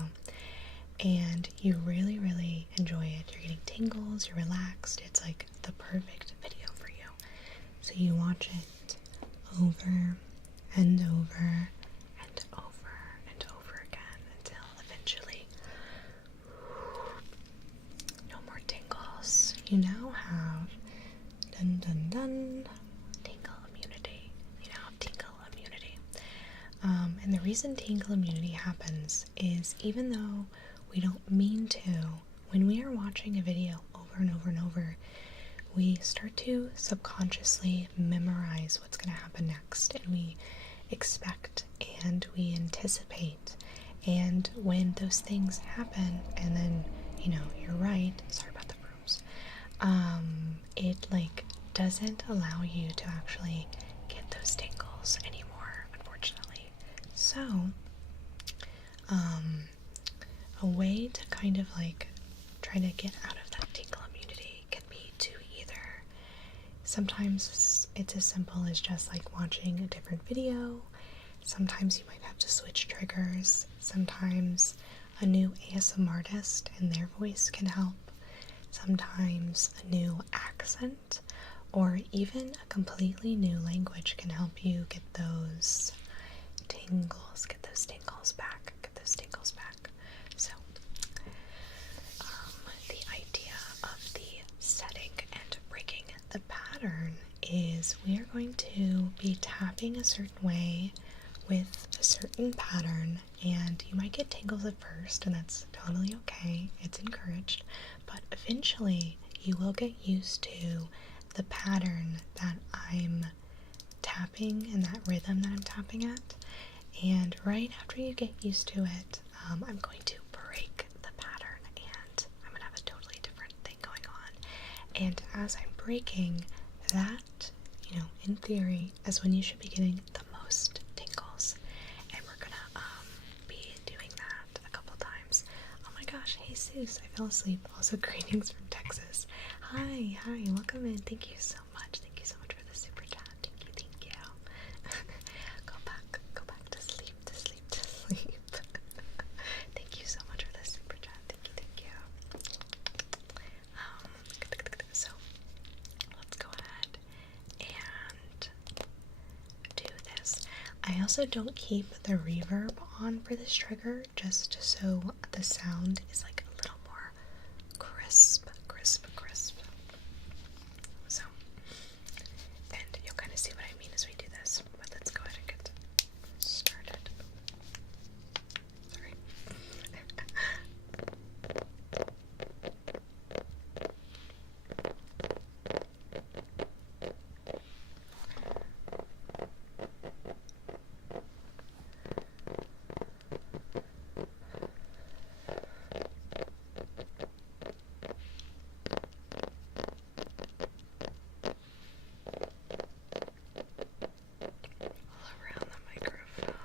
and you really, really enjoy it, you're getting tingles, you're relaxed, it's like the perfect video for you. So you watch it over and over and over and over again until eventually no more tingles. You now have tingle immunity. You now have tingle immunity. And the reason tingle immunity happens is, even though we don't mean to, when we are watching a video over and over and over, we start to subconsciously memorize what's going to happen next, and we expect and we anticipate. And when those things happen, and then, you're right, sorry about the rooms, it like doesn't allow you to actually get those tingles anymore, unfortunately. So, a way to kind of like try to get out of that tingle immunity can be to either, sometimes it's as simple as just like watching a different video, sometimes you might have to switch triggers, sometimes a new ASMR artist and their voice can help, sometimes a new accent or even a completely new language can help you get those tingles, get those tingles back. So, the idea of the setting and breaking the pattern is we are going to be tapping a certain way with a certain pattern, and you might get tingles at first, and that's totally okay. It's encouraged, but eventually you will get used to the pattern that I'm tapping and that rhythm that I'm tapping at. And right after you get used to it, I'm going to break the pattern, and I'm gonna have a totally different thing And as I'm breaking, that, in theory, is when you should be getting the most tingles. And we're gonna be doing that a couple times. Oh my gosh, hey Seuss, I fell asleep. Also, greetings from Texas. Hi, welcome in. Thank you so much. Thank you so much for the super chat. Thank you. Go back to sleep, to sleep, to sleep. Thank you so much for the super chat. Thank you. So let's go ahead and do this. I also don't keep the reverb on for this trigger, just so the sound is like a little more crisp. So, and you'll kind of see what I mean as we do this, but let's go ahead and get started. Sorry. All around the microphone.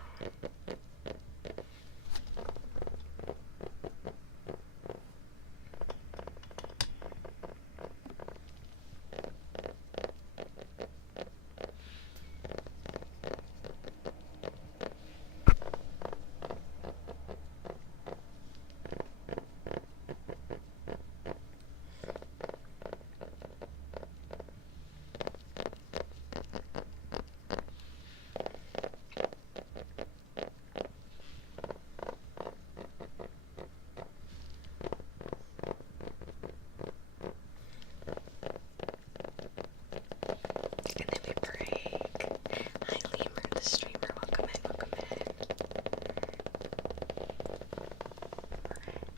And then we break. Hi Lemur, the streamer. Welcome in.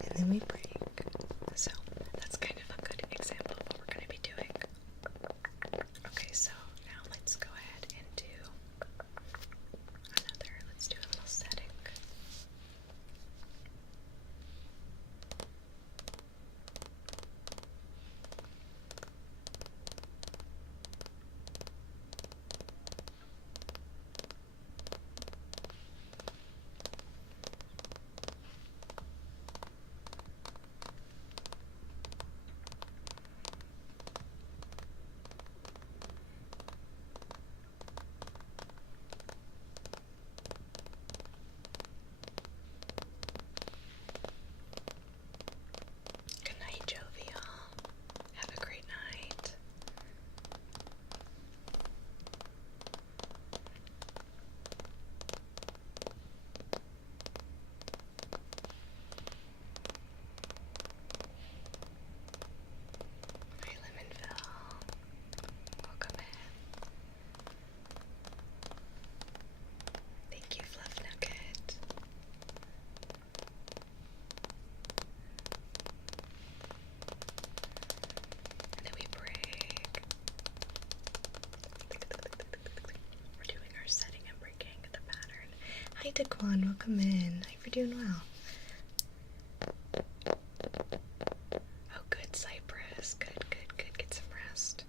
And then we break. So that's kind of a good example of what we're going to be doing. Okay, so now let's go ahead and do let's do a little setting. Good night, Jovial. Have a great night. Hi, Lemonville. Welcome in. Thank you, Fluff Nugget. And then we break. We're doing our setting and breaking the pattern. Hi, Daquan. Welcome in. I hope you're doing well. Oh, good, Cypress. Good. Get some rest.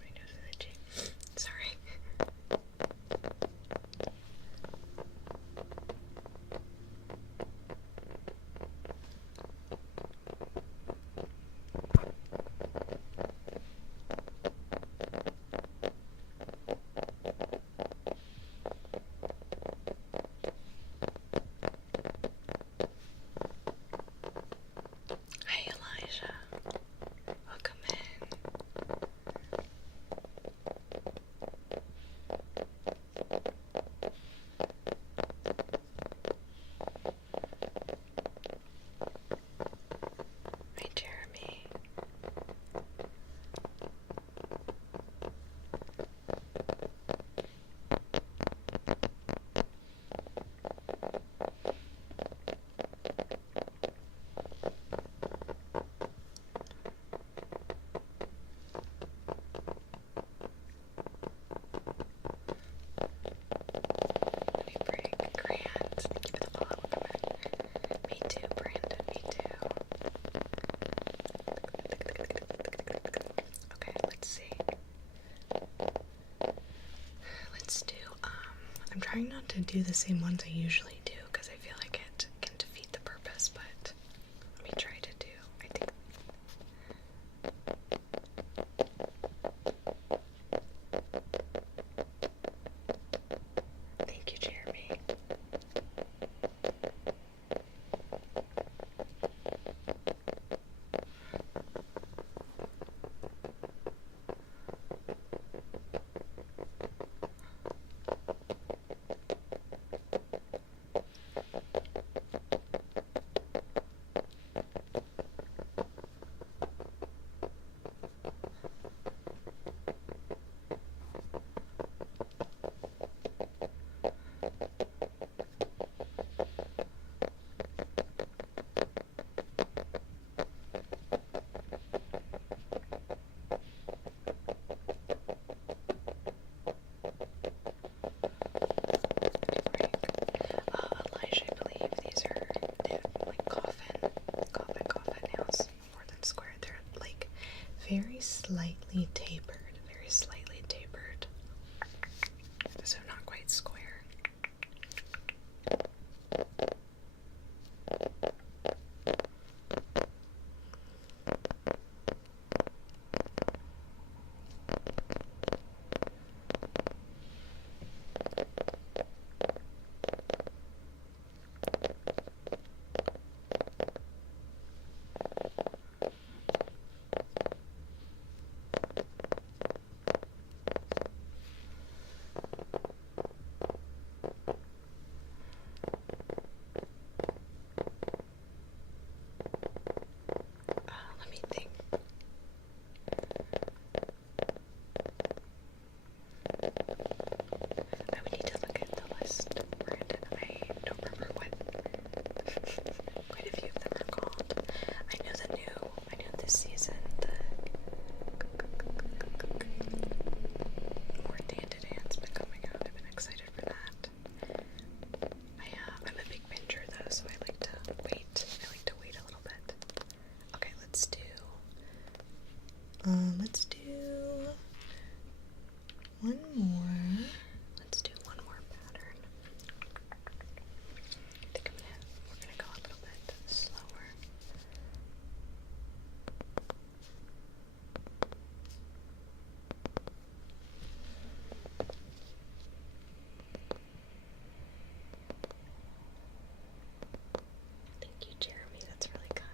My nose is itchy. Sorry. trying not to do the same ones I usually do because I feel like it can defeat the purpose, but let me try to do, I think. Thank you, Jeremy. Elijah, I believe these are like coffin nails, more than square. They're like very slightly tapered, so not quite square. Let me think. I would need to look at the list, Brandon. I don't remember what quite a few of them are called. I know this season the more Dandelions been coming out. I've been excited for that. I'm a big binger though, so I like to wait. A little bit. Okay, let's do one more. Let's do one more pattern. I think we're gonna go a little bit slower. Thank you, Jeremy. That's really kind.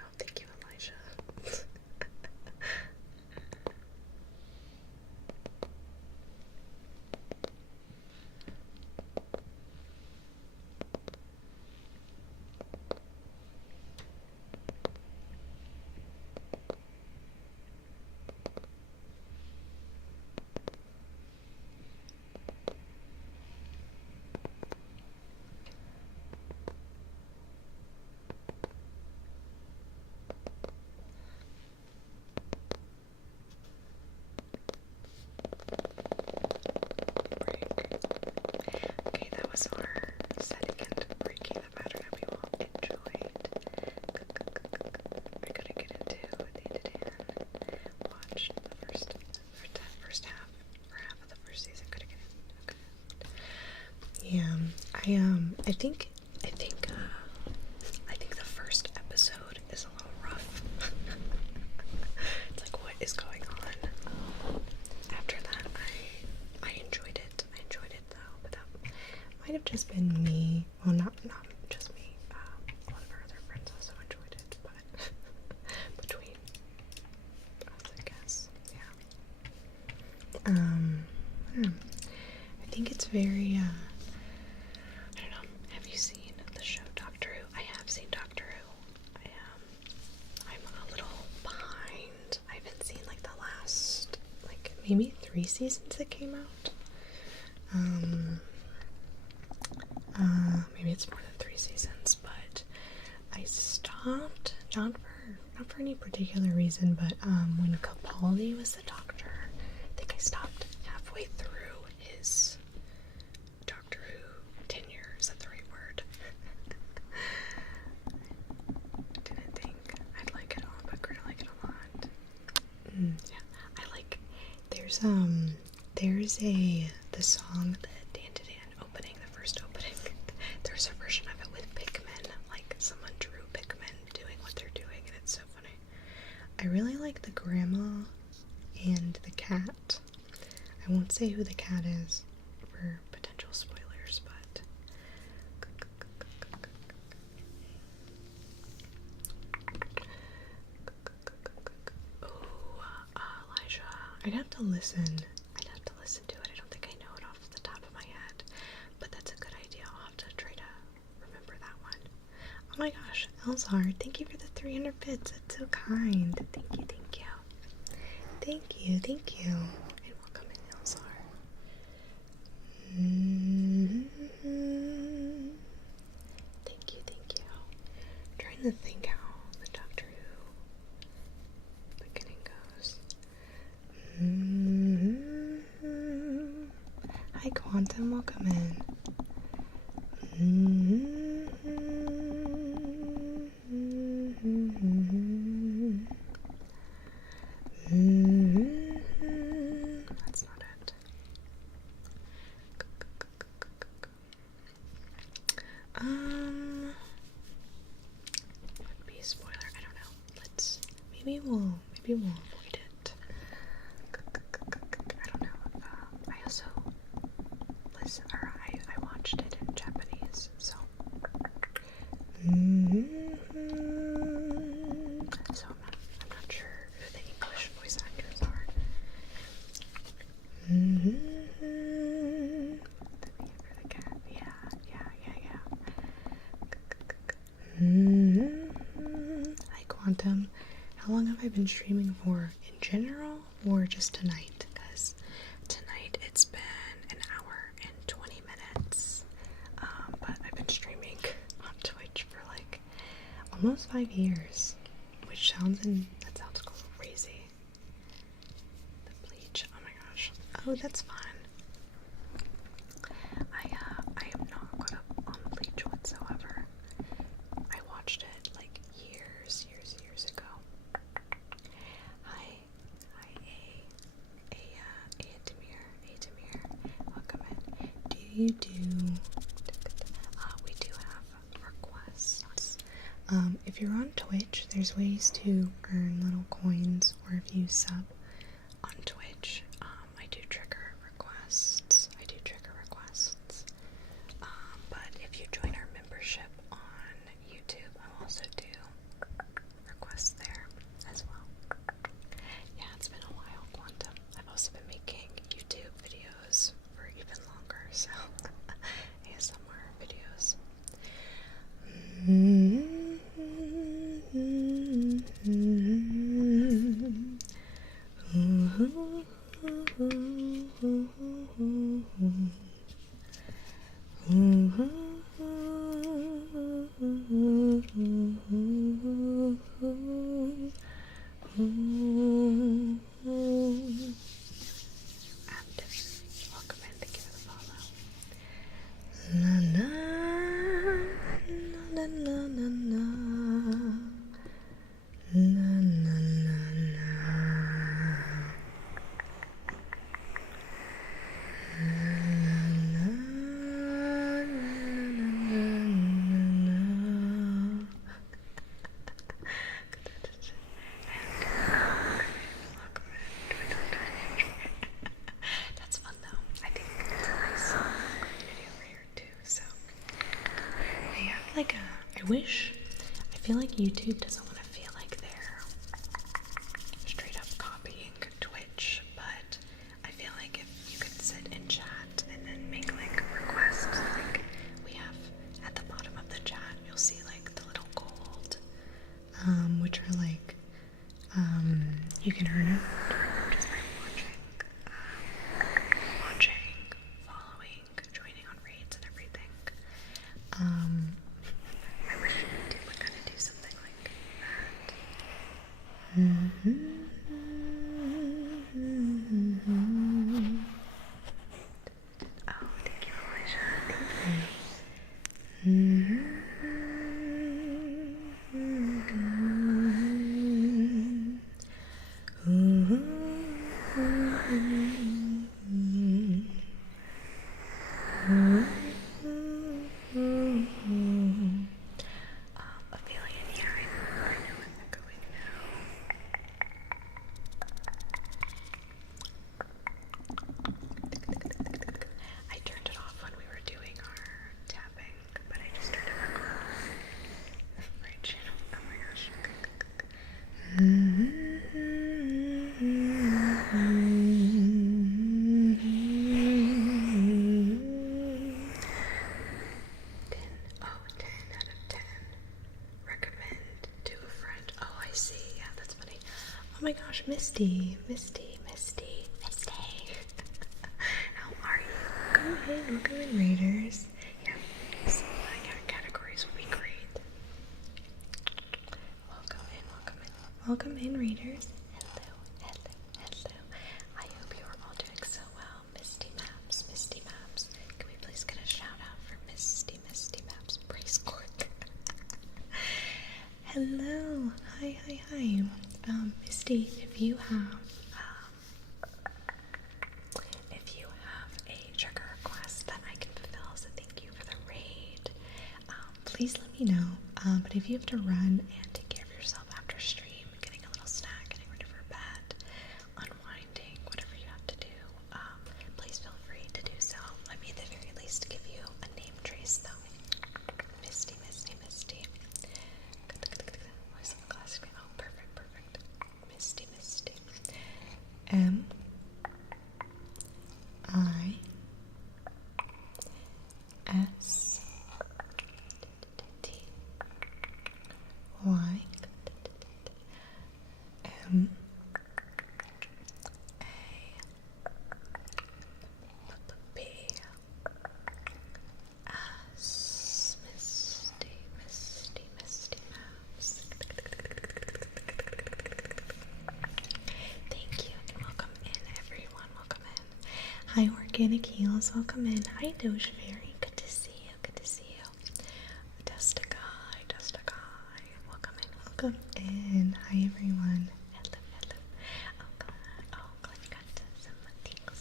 Oh, thank you, Elijah. Okay, that was our setting and breaking the pattern that we all enjoyed. I couldn't get into day-to-day. Watched the first half, or half of the first season. Couldn't get in. Okay. Yeah, I think the first episode is a little rough. It's like, what is going on? After that, I enjoyed it. Though, but that might have just been me. Well, not just me. A lot of our other friends also enjoyed it, but between us, I guess. Yeah. I don't know. I think it's very. I don't know. Have you seen the show Doctor Who? I have seen Doctor Who. I'm a little behind. I haven't seen like the last maybe 3 seasons that came out. Maybe it's more than 3 seasons, but I stopped, not for any particular reason, but when Capaldi was the Doctor, there's the song, the Dan to Dan opening, the first opening. There's a version of it with Pikmin, like someone drew Pikmin doing what they're doing, and it's so funny. I really like the grandma and the cat. I won't say who the cat is for potential spoilers, but Elijah. I'd have to listen. To it. I don't think I know it off the top of my head, but that's a good idea. I'll have to try to remember that one. Oh my gosh, Elzar, thank you for the 300 bits. That's so kind. Thank you. Thank you. And welcome in, Elzar. Thank you. I'm trying to think how the Doctor Who beginning goes. Hi, Quantum, welcome in. That's not it. Would be a spoiler. I don't know. Maybe we'll avoid it. I don't know. I also I watched it in Japanese, so so I'm not sure who the English voice actors are. For the cat, yeah. Hi, Quantum. How long have I been streaming for in general, or just tonight? Because tonight it's been an hour and 20 minutes. But I've been streaming on Twitch for like almost 5 years, which sounds crazy. The bleach, oh my gosh. Oh, that's fun. I am not caught up on Bleach whatsoever. I watched it like years ago. Hi, Tamir, welcome in. We do have requests. If you're on Twitch, there's ways to earn little coins, or if you sub on Twitch, I do trigger requests. But if you join our membership on YouTube, I'll also do requests there as well. Yeah, it's been a while, Quantum. I've also been making YouTube videos for even longer, so ASMR videos. Welcome in, thank you for the follow. La la la la la la la la la. That's fun though. I think it's a nice community over here too. So they have like I feel like YouTube doesn't want to feel like they're straight up copying Twitch, but I feel like if you could sit in chat and then make like requests, like we have at the bottom of the chat, you'll see like the little gold, which are like, you can earn it just by watching, following, joining on raids and everything. I wish YouTube would kind of do something like that. Oh, thank you, Elijah. Thank you. Oh my gosh, Misty. How are you? Welcome in, Raiders. Yeah, some categories would be great. Welcome in, Raiders. Hello. I hope you are all doing so well. Misty Maps. Can we please get a shout out for Misty Maps? Brace Cork. Hello. Hi. Misty, if you have a trigger request that I can fulfill as a thank you for the raid, please let me know. But if you have to run and take care of yourself after stream, getting a little snack, getting ready for bed, unwinding, whatever you have to do, please feel free to do so. Let me at the very least give you a name trace though. Misty. Where's the classic name? Oh, perfect. Misty. Misty Mouse. Thank you and welcome in, everyone. Welcome in. Hi, Organic Heals. Welcome in. Hi, Dogeberry. Good to see you. Dustica. Welcome in. Hi, everyone. Hello. Oh, glad you got some tingles.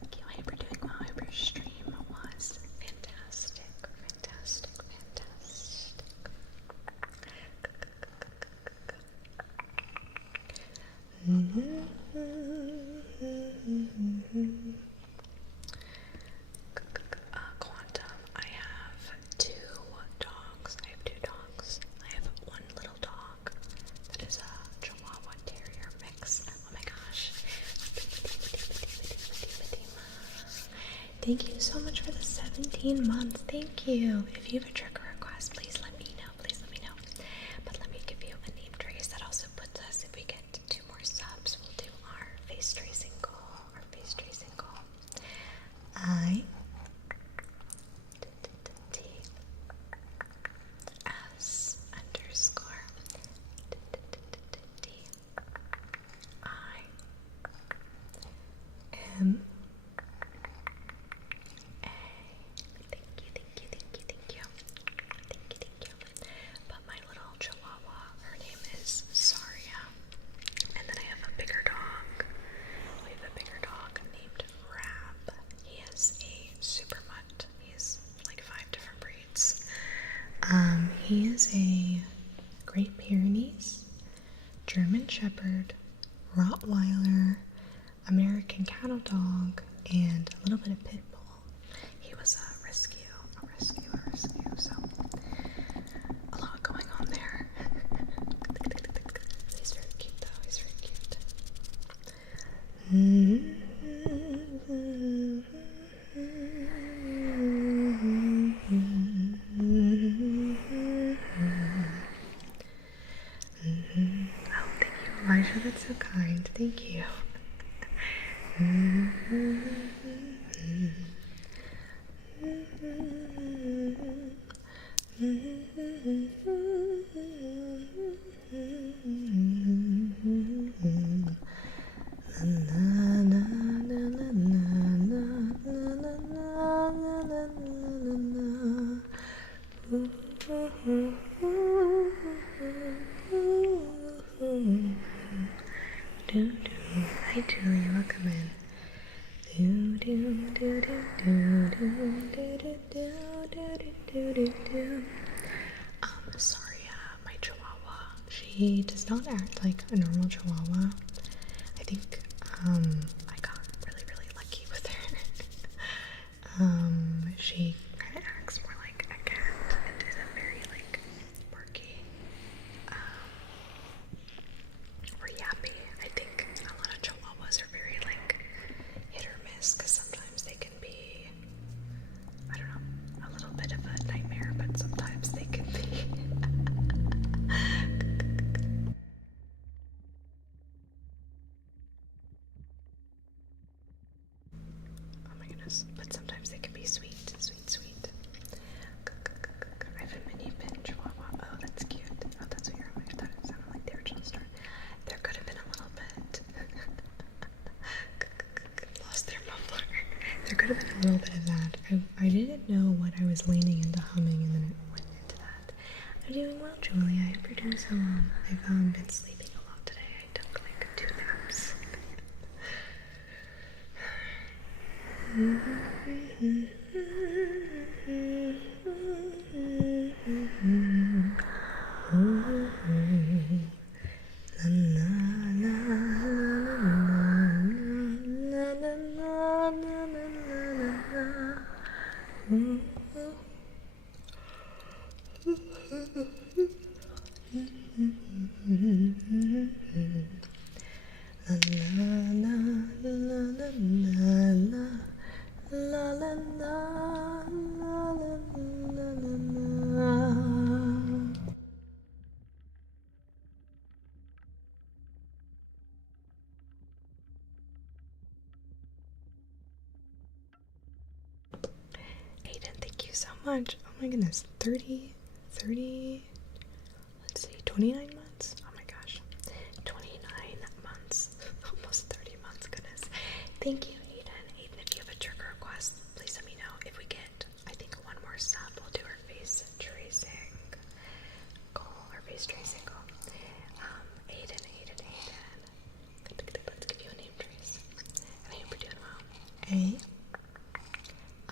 Thank you. I hope you're doing well. I hope your stream was fantastic. Quantum, I have two dogs. I have one little dog that is a Chihuahua Terrier mix. Oh my gosh. Thank you so much for the 17 months. Thank you. If you have a trigger request, please let me know. But let me give you a name trace. That also puts us, if we get 2 more subs, we'll do our face tracing goal. I S underscore D I M A. Thank you. But my little Chihuahua, her name is Saria. And then I have a bigger dog. We have a bigger dog named Rab. He is a super mutt. He's like 5 different breeds. He is a Great Pyrenees, German Shepherd, Rottweiler, American Cattle Dog, and a little bit of Pit Bull. He was a rescue, so a lot going on there. He's very cute though, Oh, thank you, Elijah, that's so kind, thank you. Hi, Julie, welcome in. Sorry, my Chihuahua. She does not act like a normal Chihuahua. I think, I got really lucky with her. She kind of acts more like a cat and isn't very, like, barky, or yappy. I think a lot of Chihuahuas are very, like, hit or miss, because sometimes they can be, I don't know, a little bit of a nightmare, but sometimes they can be delicious, but sometimes they can be sweet, sweet, sweet. I have a mini binge. Oh, that's cute. Oh, that's what you're on. I thought it sounded like the original story. There could have been a little bit. Lost their mumbler. There could have been a little bit of that. I didn't know what I was leaning into humming, and then it went into that. I'm doing well, Julie. I hope you're doing so well. I've been sleeping a lot today. I took like 2 naps. Aiden, thank you so much. Oh my goodness, 30, let's see, 29 months? Oh my gosh, 29 months, almost 30 months, goodness. Thank you, Aiden. Aiden, if you have a trigger request, please let me know. If we get, I think, one more sub, we'll do our face tracing goal, Aiden. Let's give you a name trace. I hope you're doing well.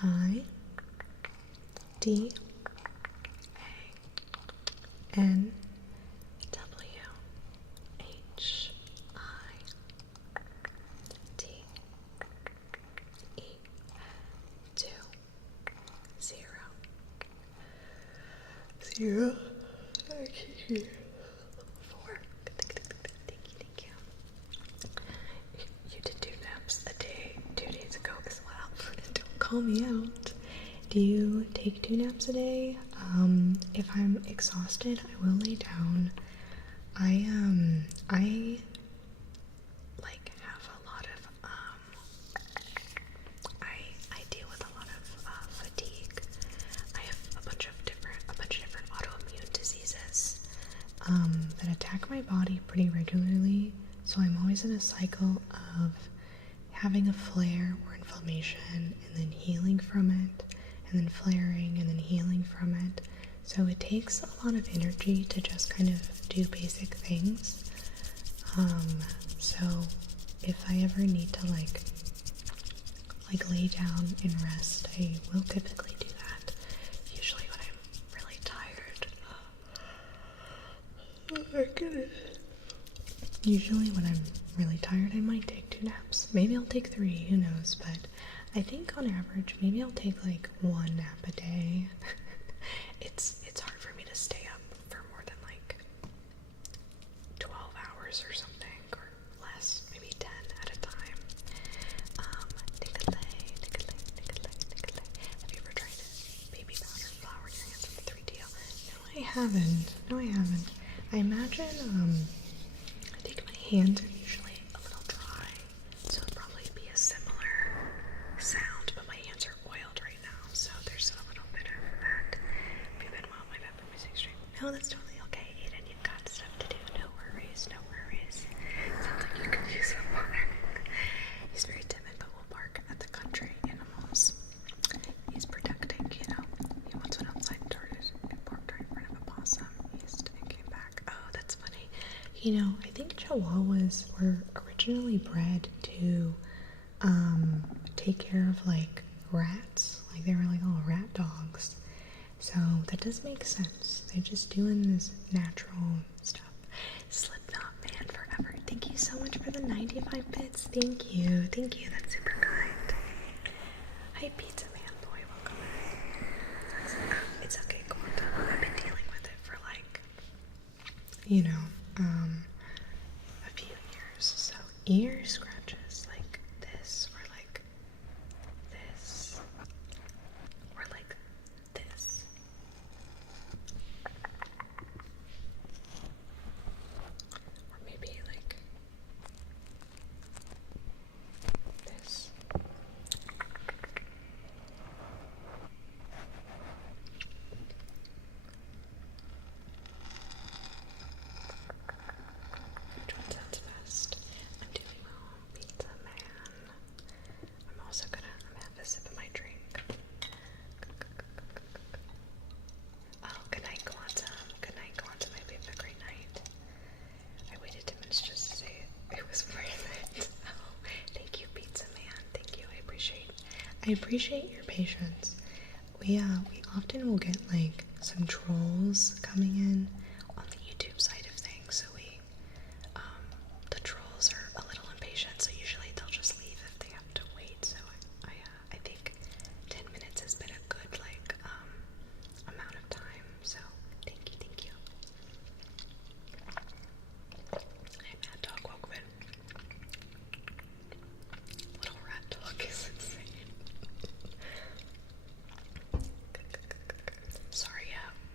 A-I-D-A-N-W-H-I-T-E 4. Thank you. You did 2 naps a day 2 days ago as well. Don't call me out. Do you take 2 naps a day? If I'm exhausted, I will lay down. I like have a lot of I deal with a lot of fatigue. I have a bunch of different autoimmune diseases that attack my body pretty regularly, so I'm always in a cycle of having a flare or inflammation and then healing from it, and then flaring and then healing from it. So it takes a lot of energy to just kind of do basic things. So if I ever need to like lay down and rest, I will typically do that. Usually when I'm really tired. Oh my goodness. Usually when I'm really tired, I might take 2 naps. Maybe I'll take 3, who knows, but I think on average, maybe I'll take like 1 nap a day. It's hard for me to stay up for more than like 12 hours or something, or less, maybe 10 at a time. Tingle. Have you ever tried baby powder flour in your hands with the 3DO? No, I haven't. I imagine, I think my hands are usually a little dry, so it'll probably be a similar sound, but my hands are oiled right now, so there's a little bit of that. Have you been well? My bad for missing stream. No, that's totally okay, Aiden. You've got stuff to do. No worries. Sounds like you could use some water. He's very timid, but will bark at the country animals. He's protecting, you know. He once went outside and darted and barked right in front of a possum. And came back. Oh, that's funny. You know, I think Chihuahuas were originally bred to take care of like rats. Like they were like all rat dogs. So that does make sense. They're just doing this natural stuff. Slipknot man forever. Thank you so much for the 95 bits. Thank you. That's super kind. Hi, Pizza Man Boy. Welcome back. It's okay, Quantum. I've been dealing with it for like, you know, a few years. So ear scratches like this, or like this, or like this. Or maybe like this. I appreciate your patience. We often will get like some trolls coming in on the YouTube side of things, so the trolls are a little impatient, so usually they'll just leave if they have to wait. So I think 10 minutes has been a good like amount of time. So thank you, thank you. Hey, Mad Dog, welcome in. Little rat dog is insane. Sorry,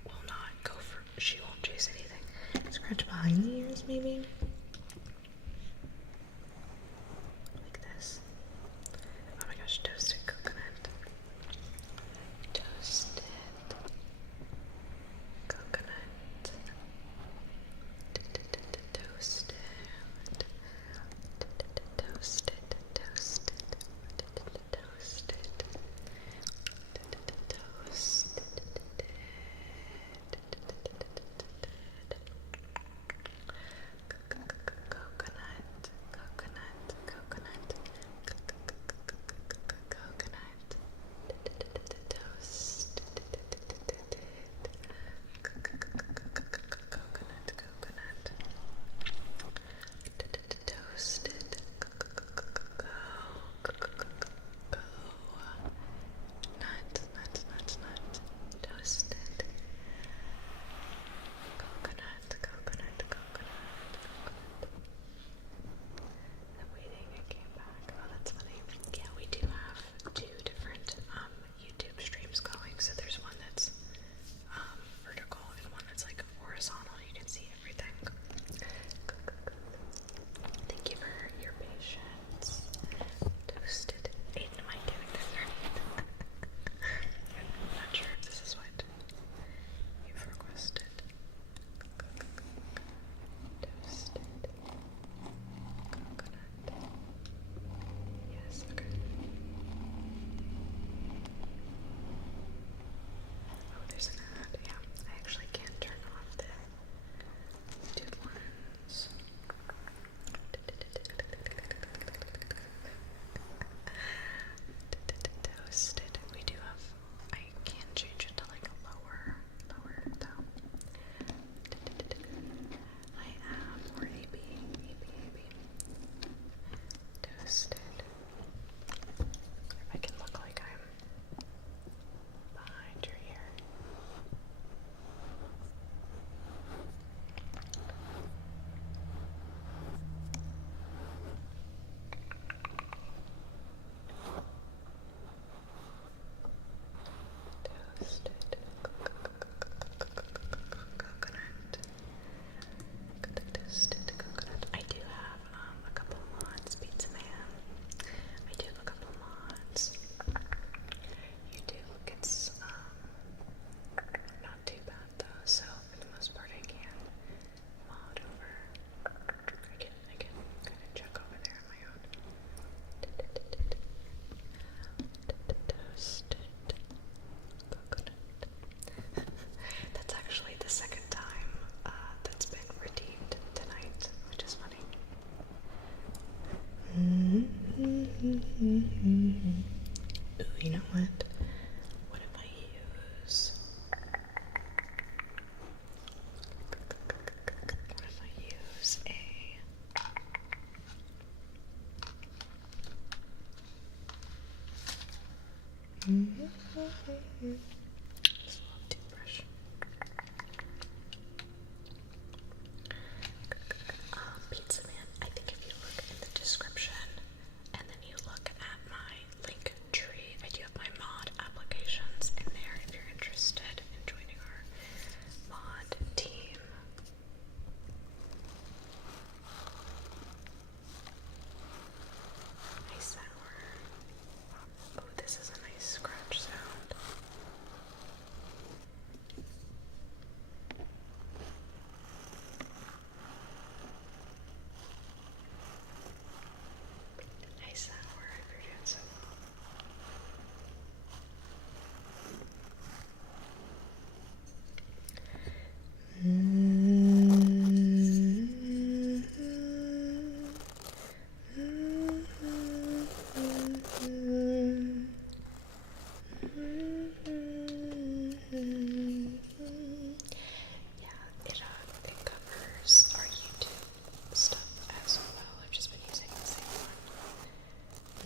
will not go for. She won't chase anything. Scratch behind the ears, maybe. Like this. Oh my gosh, toasted coconut. Toasted coconut. Toasted. Toasted. Toasted. Toasted. Toasted. Coconut, coconut, coconut, coconut, toast, coconut, coconut, toasted, nut, toasted, coconut, coconut, coconut. I'm waiting, I came back. Oh, that's funny. Yeah, we do have two different YouTube streams going. So there's one that's vertical and one that's like horizontal. You can see everything. Thank you for your patience. Toasted. Aiden, am I getting this right? I'm not sure if this is what you've requested. Toasted. Coconut. Yes, okay. Oh, there's an ad. Yeah, I actually can't turn off the YouTube ones. Toasted. We do have. I can change it to like a lower though. I am or AB. Toasted. If I can look like I'm behind your ear. Toasted coconut. Toasted coconut. I do have a couple mods, Pizza Man. I do have a couple mods. YouTube gets not too bad though, so for the most part I can mod over. I can kind of check over there on my own. Toasted coconut. That's actually the second time that's been redeemed tonight, which is funny. Ooh, you know what? What if I use? What if I use a? This little toothbrush. Pizza Man. I think if you look in the description and then you look at my link tree, I do have my mod applications in there if you're interested in joining our mod team. Nice sour. Oh, this is a nice scratch sound.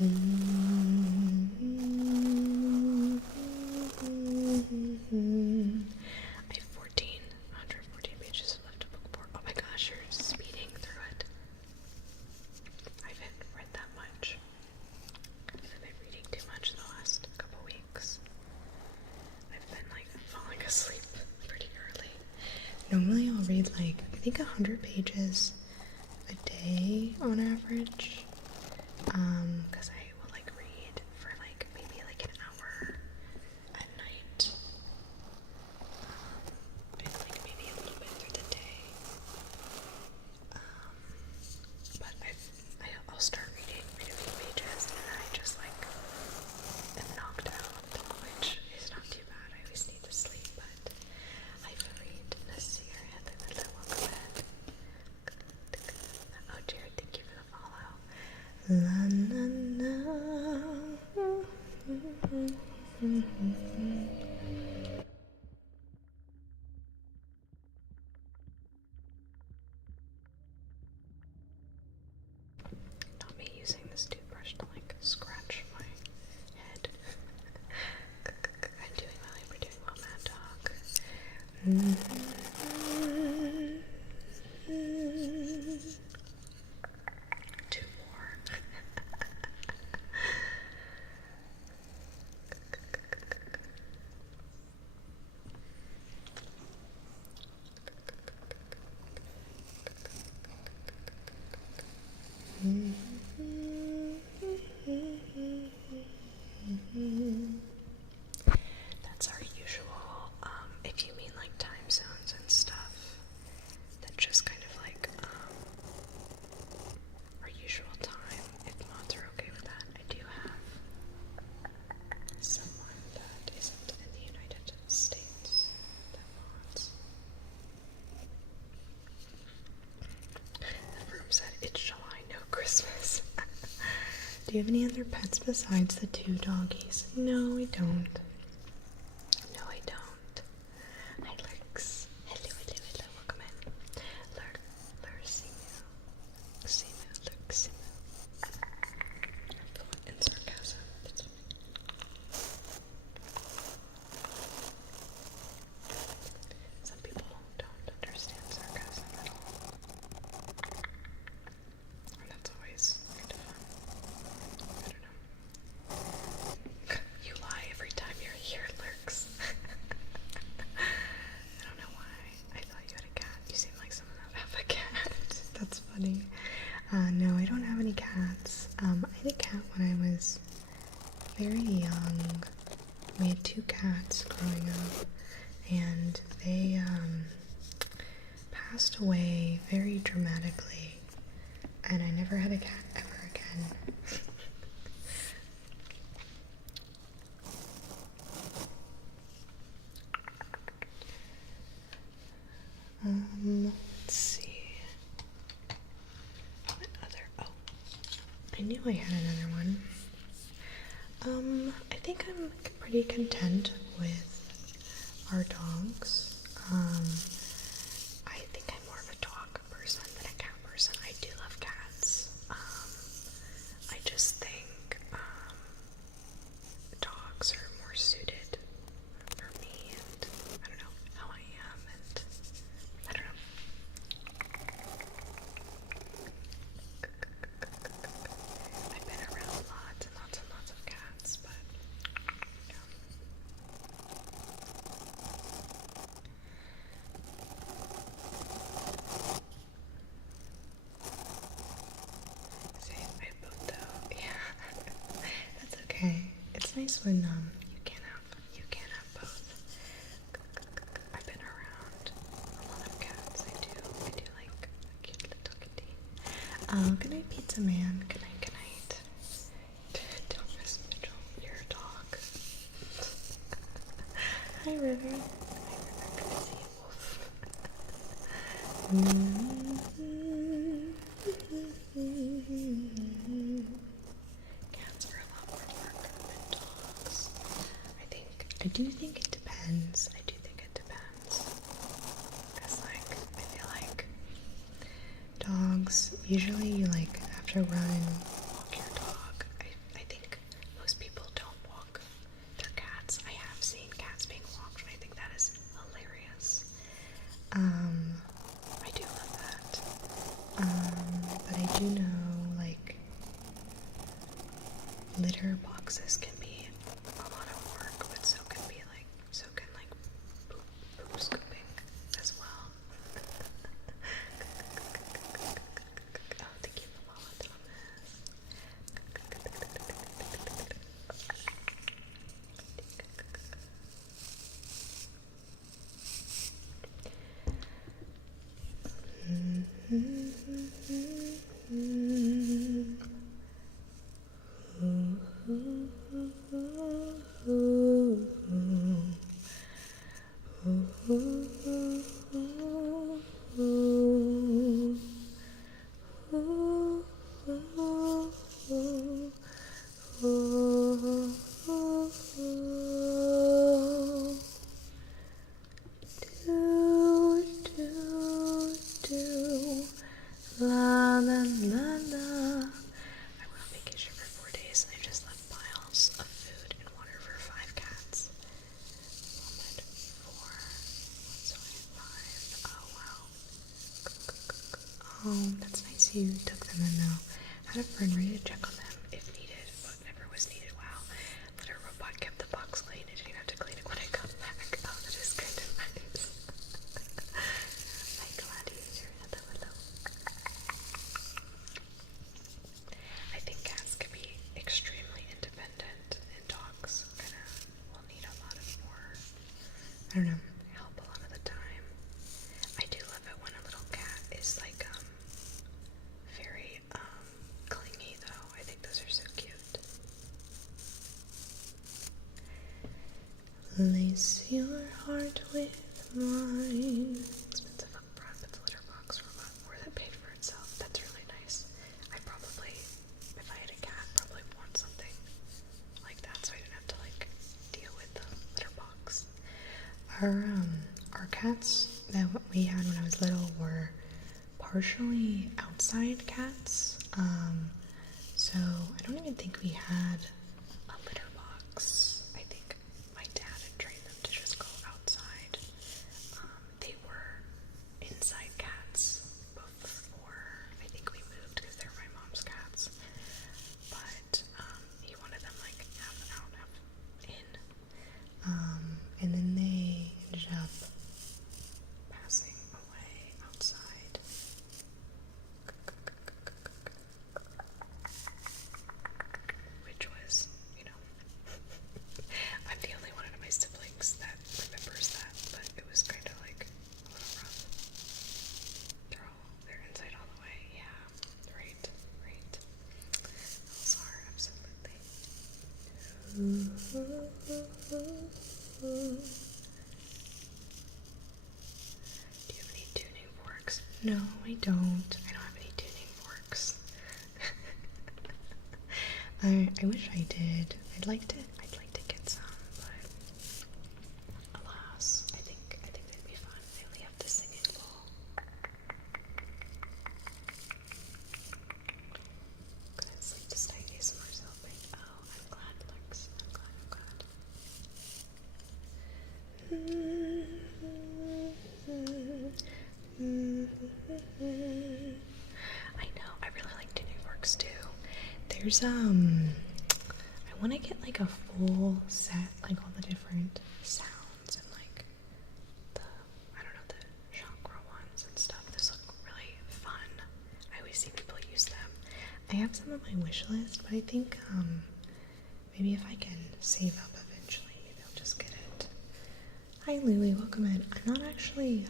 I have 114 pages left to book for. Oh my gosh, you're speeding through it. I haven't read that much. I've been reading too much the last couple weeks. I've been like falling asleep pretty early. Normally I'll read like, I think 100 pages a day on average. Because I will like read for like maybe like an hour at night. And like maybe a little bit through the day. But I'll start reading, read a few pages, and then I just like am knocked out, which is not too bad. I always need to sleep, but I've read Nasir, hello, welcome back. Oh, Jared, thank you for the follow. La la la. Not me using this toothbrush to like scratch my head. I'm doing well, we're doing well, Mad Dog. Two more. That's our usual, if you mean like time zones and stuff, that's just kind of like, our usual time, if mods are okay with that. I do have someone that isn't in the United States that mods. The room said, it's July, no Christmas. Do you have any other pets besides the two doggies? No, I don't. No, I don't. Hi, Lurks. Hello, hello, hello. Welcome in. Simu, Lurk, Simu. In sarcasm. It's funny. Some people don't understand sarcasm at all. And that's always kind of fun. I don't know. You lie every time you're here, Lurks. I don't know why. I thought you had a cat. You seem like someone that would have a cat. That's funny. No, I don't have any cats. I had a cat when I was very young. We had two cats growing up, and they passed away very dramatically, and I never had a cat ever again. Let's see. What other? Oh, I knew I had another one. I think I'm pretty content with our dogs. I think I'm more of a dog person than a cat person. I do love cats. I just think dogs are more suited for me, and I don't know how I am, and I don't know. I've been around lots and lots and lots of cats, but yeah. Same, I have both though. Yeah. That's okay. It's nice when you can have both. I've been around a lot of cats. I do like a cute little kitty. Good night, Pizza Man. Good night, good night. Don't miss Mitchell, you're a dog. Hi, River. Hi, River. Good to see you, Wolf. Cats are a lot more work than dogs. I do think it depends. Because, like, I feel like dogs, usually you, like, have to run and walk your dog. I litter boxes can be a lot of work, but so can poop scooping as well. Oh, thank you for wallet on this. La la la la. I went on vacation for 4 days and I just left piles of food and water for 5 cats. Vomit 4. So I had 5. Oh wow. Oh, that's nice you took them in though. I had a friend ready to check on them if needed, but never was needed. Wow. Litter robot kept the box clean. I didn't even have to clean it when I got back. Oh, that is kind of nice. I'm glad you shared that. Hello. I think cats can be extremely independent, and dogs kind of will need a lot of more, I don't know, help a lot of the time. I do love it when a little cat is like, very, clingy though. I think those are so cute. Lace your heart with mine. Expensive up front, but the litter box for a lot more than paid for itself. That's really nice. I probably, if I had a cat, probably want something like that so I didn't have to like deal with the litter box. Our cats that we had when I was little were partially outside cats. So I don't even think we had a litter box. I think my dad had trained them to just go outside. They were inside cats before I think we moved because they were my mom's cats. But he wanted them like half out, half in. And then they ended up passing away outside. Which was, you know, I'm the only one out of my siblings that remembers that, but it was kind of like a little rough. They're inside all the way. Yeah, right. Those are absolutely. Do you have any tuning forks? No, I don't. I don't have any tuning forks. I wish I did. I'd like to get some, but alas, I think they'd be fun. I only have the singing bowl. Good, it's like just ASMR selfie. Oh, I'm glad, Lex. I'm glad. I know, I really like tuning forks too. There's I want to get like a full set, like all the different sounds and like the, I don't know, the chakra ones and stuff. Those look really fun. I always see people use them. I have some on my wish list, but I think maybe if I can save up eventually, maybe I'll just get it. Hi Louie, welcome in. I'm not actually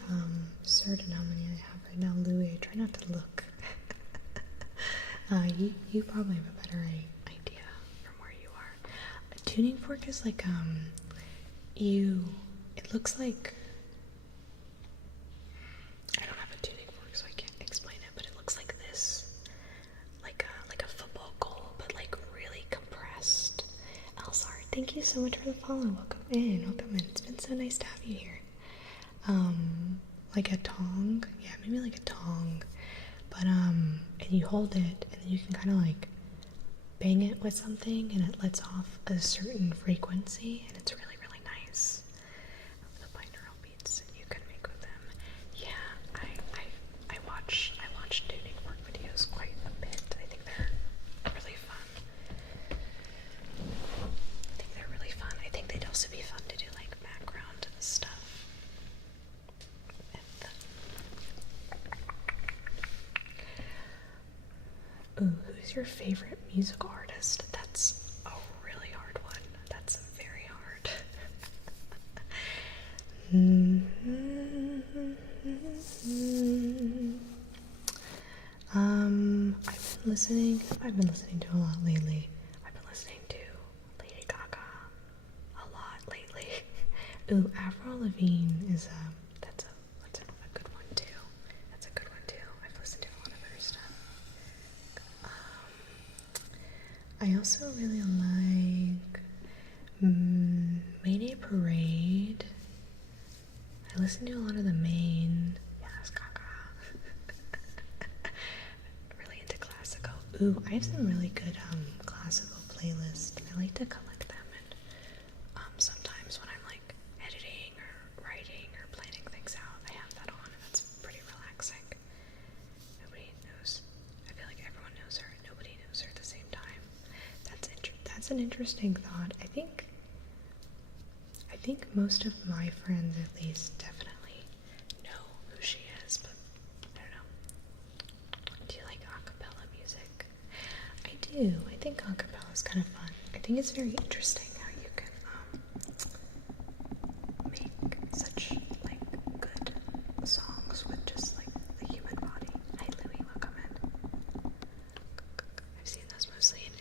certain how many I have right now, Louie. I try not to look. You probably have a better idea from where you are. A tuning fork is like it looks like, I don't have a tuning fork so I can't explain it, but it looks like this, like a football goal, but like really compressed. Elsar, thank you so much for the follow. Welcome in. It's been so nice to have you here. Like a tong, yeah, maybe like a tong, but and you hold it and then you can kind of like bang it with something and it lets off a certain frequency and it's really, really nice. The binaural beats you can make with them. Yeah, I watch tuning fork videos quite a bit. I think they're really fun. Ooh, who's your favorite musical artist? That's a really hard one. That's very hard. I've been listening to a lot lately. I've been listening to Lady Gaga a lot lately. Ooh, Avril Lavigne is that's a good one too. That's a good one too. I've listened to a lot of her stuff. I also really like Mayday Parade. I listen to a lot of the main. Yes, Gaga. Really into classical. Ooh, I have some really good classical playlists. I like to collect them, and sometimes when I'm like editing or writing or planning things out, I have that on, and that's pretty relaxing. Nobody knows. I feel like everyone knows her, and nobody knows her at the same time. That's an interesting thought. I think most of my friends, at least, definitely know who she is, but I don't know. Do you like a cappella music? I do. I think a cappella is kind of fun. I think it's very interesting how you can make such like good songs with just like the human body. Hi Louie, welcome in. I've seen those mostly in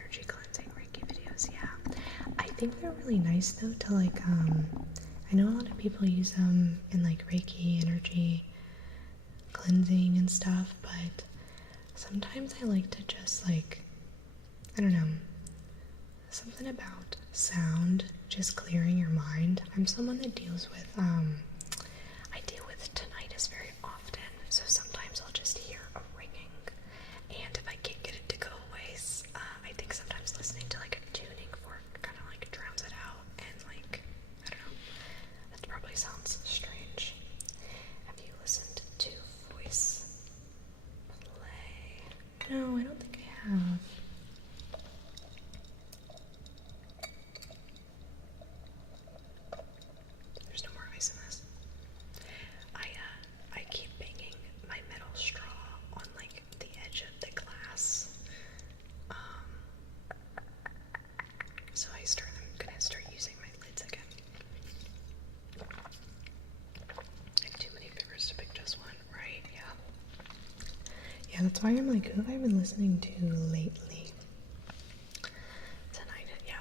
energy cleansing Reiki videos. Yeah, I think they're really nice though to like I know a lot of people use them in like Reiki energy cleansing and stuff, but sometimes I like to just like, I don't know, something about sound just clearing your mind. I'm someone that deals with I deal with tinnitus very often, so sometimes I'll just hear a ringing, and if I can't get it to go away, I think sometimes listening to like a tuning fork kind of like drowns it out, and like, I don't know, that probably sounds strange. Have you listened to voice play? No, I don't think I have. There's no more ice in this. I keep banging my metal straw on like the edge of the glass. So I'm gonna start using my lids again. I have too many fingers to pick just one, right? Yeah. Yeah, that's why I'm like, who have I been listening to lately?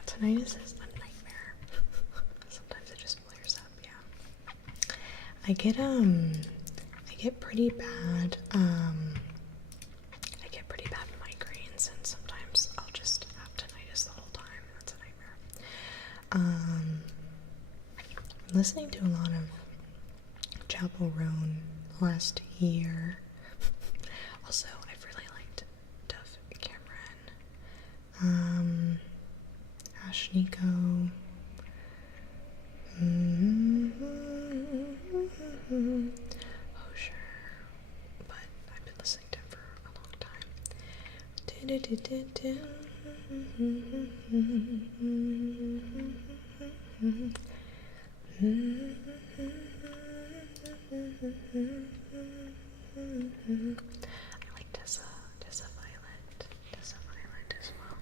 Tinnitus is a nightmare. Sometimes it just flares up, yeah. I get pretty bad, migraines, and sometimes I'll just have tinnitus the whole time. That's a nightmare. I'm listening to a lot of Chapel Roan last year. Also, I've really liked Dove Cameron, Ashniko. Oh, sure. But I've been listening to him for a long time. I like Tessa Violet as well.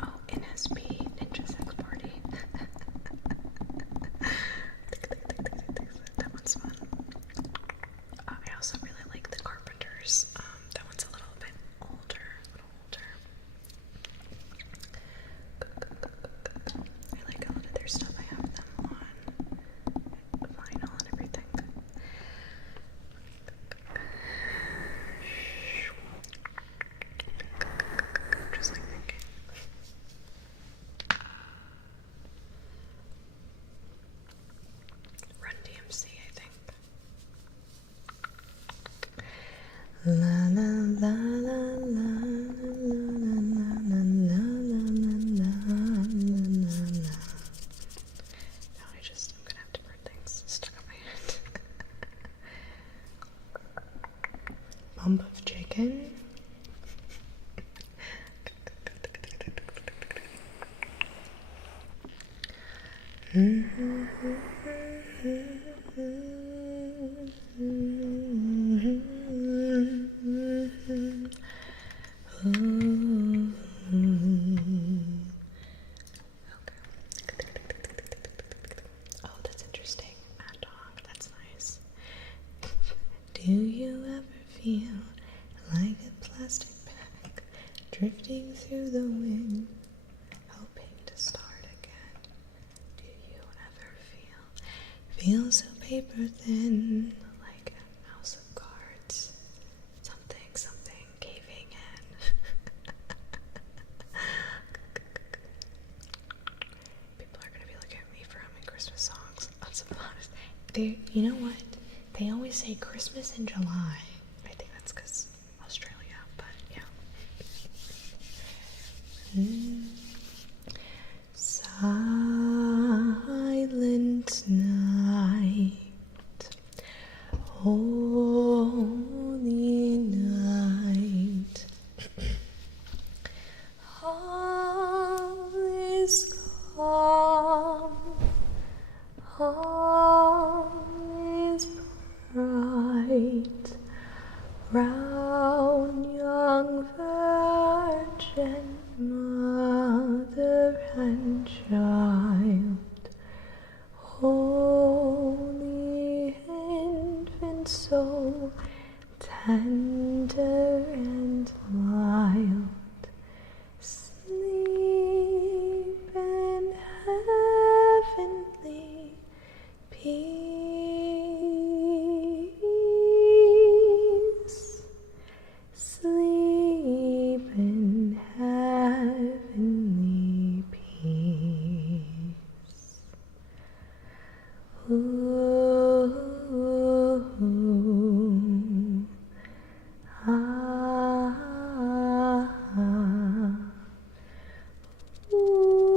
Oh, NSP, Ninja Sex Party. That one's fun. I also really like the Carpenters. That one's a little bit older. I like a lot of their stuff. I have them on vinyl and everything. Just like thinking. Run DMC, I think. La la la la la la la la la la. Now I'm gonna have different things stuck on my head. lump of chicken. Oh, that's interesting. Mad dog, that's nice. Do you ever feel like a plastic bag drifting through the wind, hoping to start again? Do you ever feel so paper thin, like a house of cards? Something caving in. People are gonna be looking at me for humming Christmas songs. That's honest. You know what? They always say Christmas in July. I think that's because Australia, but yeah. Silent night, holy night, all is calm, all is bright, round young virgin mother and child, holy infant, so tender and mild, sleep in heavenly peace, sleep in heavenly peace. Ooh, ah, ooh, ah,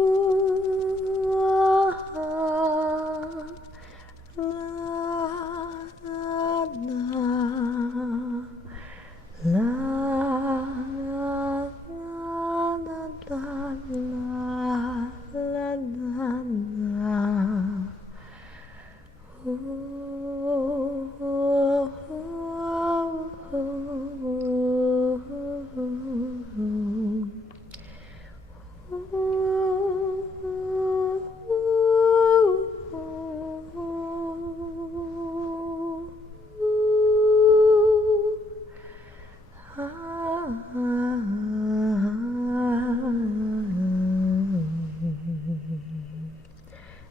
la, la, la, la, la, la, la, la.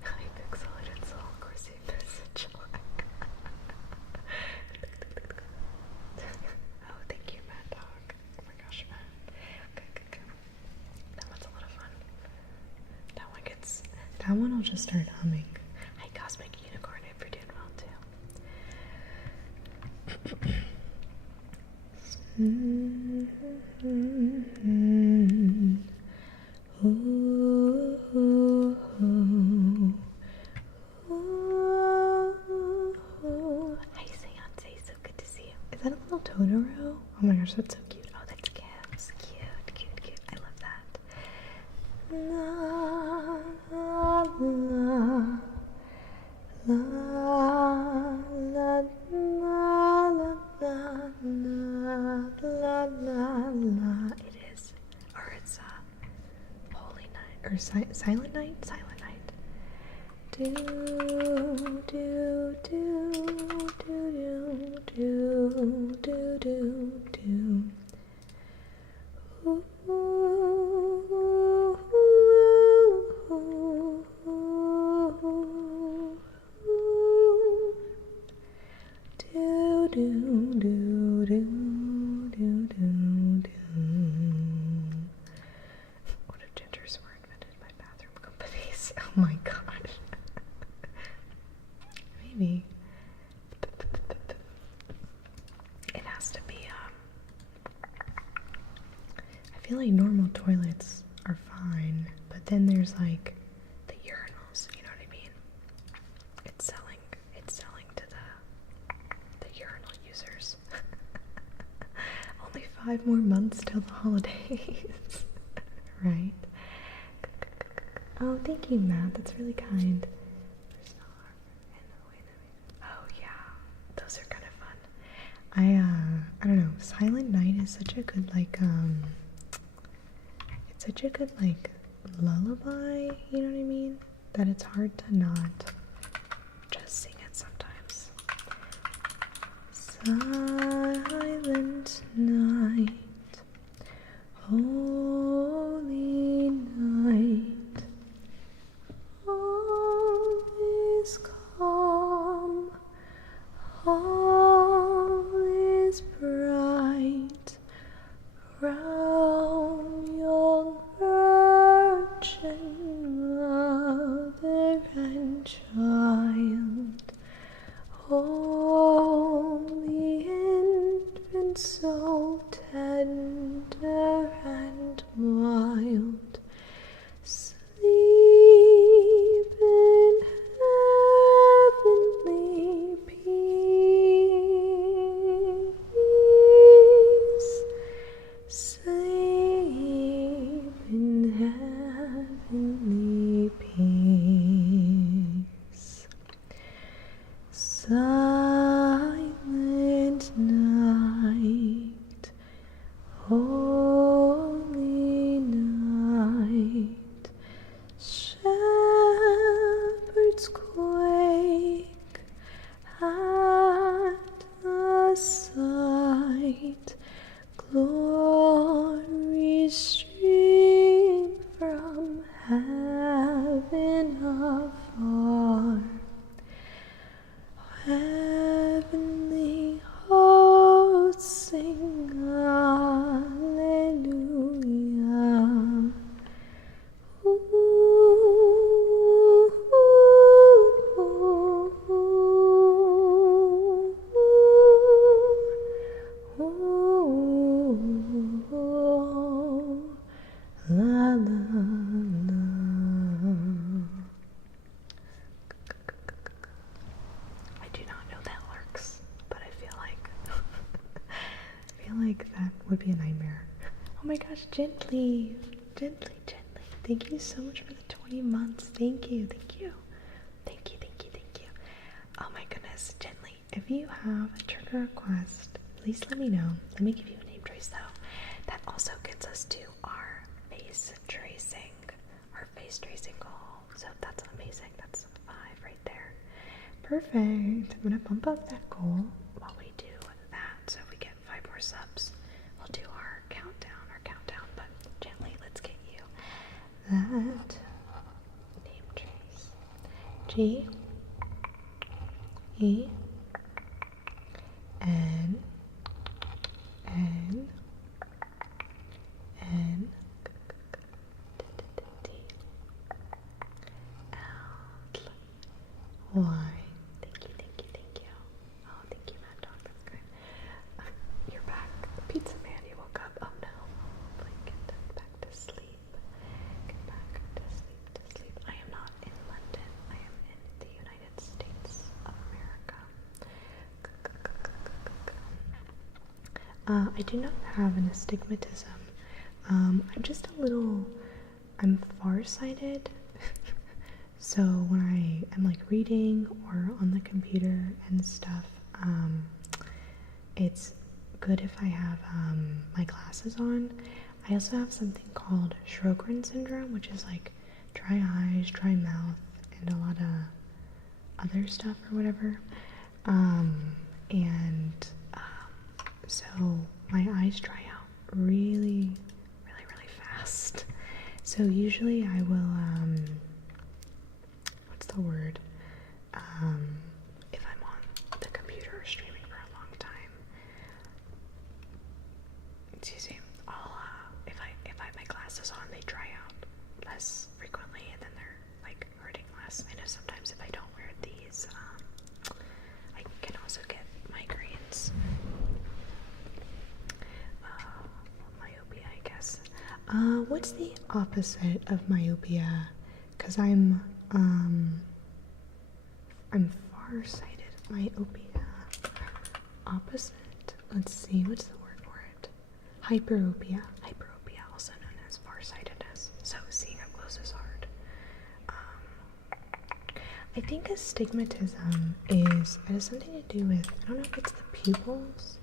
I pixelated soul, Chrissy message. Oh, thank you, Mad Dog. Oh my gosh, Matt. Okay. That one's a lot of fun. That one I'll just start humming. Hi, Cosmic Unicorn, if you're doing well too. Hi, Seance, so good to see you. Is that a little Totoro? Oh my gosh, that's so cute. Oh, that's cute. Cute. I love that. La la la la la. It is, or it's Holy Night, or Silent Night. Do do do do do do do do. Ooh, do do do do do do do. What if gingers were invented by bathroom companies? Oh my gosh. Maybe. It has to be, I feel like normal toilets are fine, but then there's like the urinals, you know what I mean? It's selling to the urinal users. 5 more months till the holidays. Right? Oh, thank you, Matt. That's really kind. Oh, yeah. Those are kind of fun. I don't know. Silent Night is such a good, like, it's such a good, like, lullaby, you know what I mean? That it's hard to not just sing it sometimes. Silent night, holy night, all is calm, all is bright, round young virgin mother and child, holy infant, so tender and mild, sleep in heavenly peace, sleep in heavenly peace. Silent night, holy night, shepherds quake at the sight, glory stream from heaven afar. Heavenly hosts sing Alleluia. Ooh, la la la. I do not know that works, but I feel like that would be a nightmare. Oh my gosh, gently. Thank you so much for the 20 months. Thank you. Oh my goodness, gently. If you have a trigger request, please let me know. Let me give you a name choice though. That also gets us to our face tracing goal. So that's amazing. That's 5 right there. Perfect. I'm gonna bump up that goal while we do that. So if we get 5 more subs, we'll do our countdown. But gently, let's get you that name trace. G E N N N T L Y. Thank you. Oh, thank you, Mad Dog. That's good. You're back. Pizza Man, you woke up. Oh no. Like, get back to sleep. I am not in London. I am in the United States of America. I do not have an astigmatism. I'm just I'm farsighted. So when I am like reading or on the computer and stuff, it's good if I have my glasses on. I also have something called Sjogren syndrome, which is like dry eyes, dry mouth, and a lot of other stuff or whatever. So my eyes dry out really fast. So usually I will, what's the word? If I'm on the computer streaming for a long time, excuse me, if I have my glasses on, they dry out less frequently, and then they're like hurting less. I know sometimes if I don't wear these, I can also get migraines. Myopia, I guess. What's the opposite of myopia? Because I'm farsighted. Myopia. Opposite. Let's see, what's the word for it? hyperopia, also known as farsightedness. So seeing up close is hard. I think astigmatism it has something to do with, I don't know if it's the pupils.